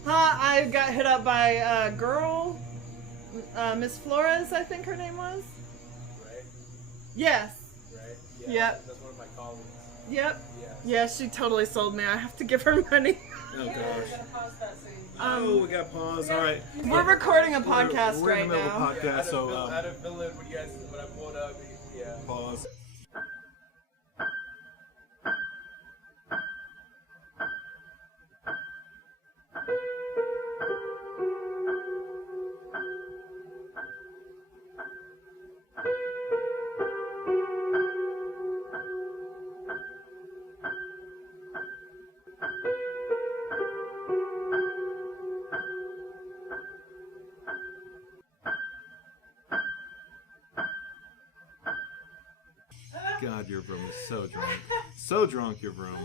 I got hit up by a girl, Miss Flores, I think her name was. Right? Yes. Right? Yeah. Yep. That's one of my colleagues. Yep. Yeah. Yeah, she totally sold me. I have to give her money. Oh Yeah, we're gosh. gonna pause that soon. Oh, we got pause. All right. We're recording a podcast We're in right the middle now. of a podcast, so I had to fill in when you guys when I pulled up. Yeah. pause. God, your broom is so drunk. So drunk, your broom.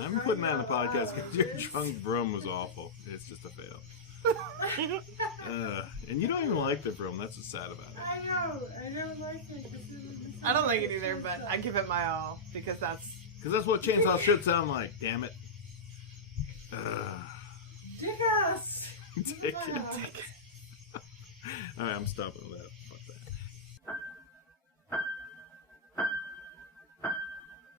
I'm putting that in the podcast because your drunk broom was awful. It's just a fail. And you don't even like the broom. That's what's sad about it. I know. I don't like it. I don't like it either, but I give it my all because that's. Because that's what chainsaw should sound like. Damn it. Dick us. Take it. All right, I'm stopping with that.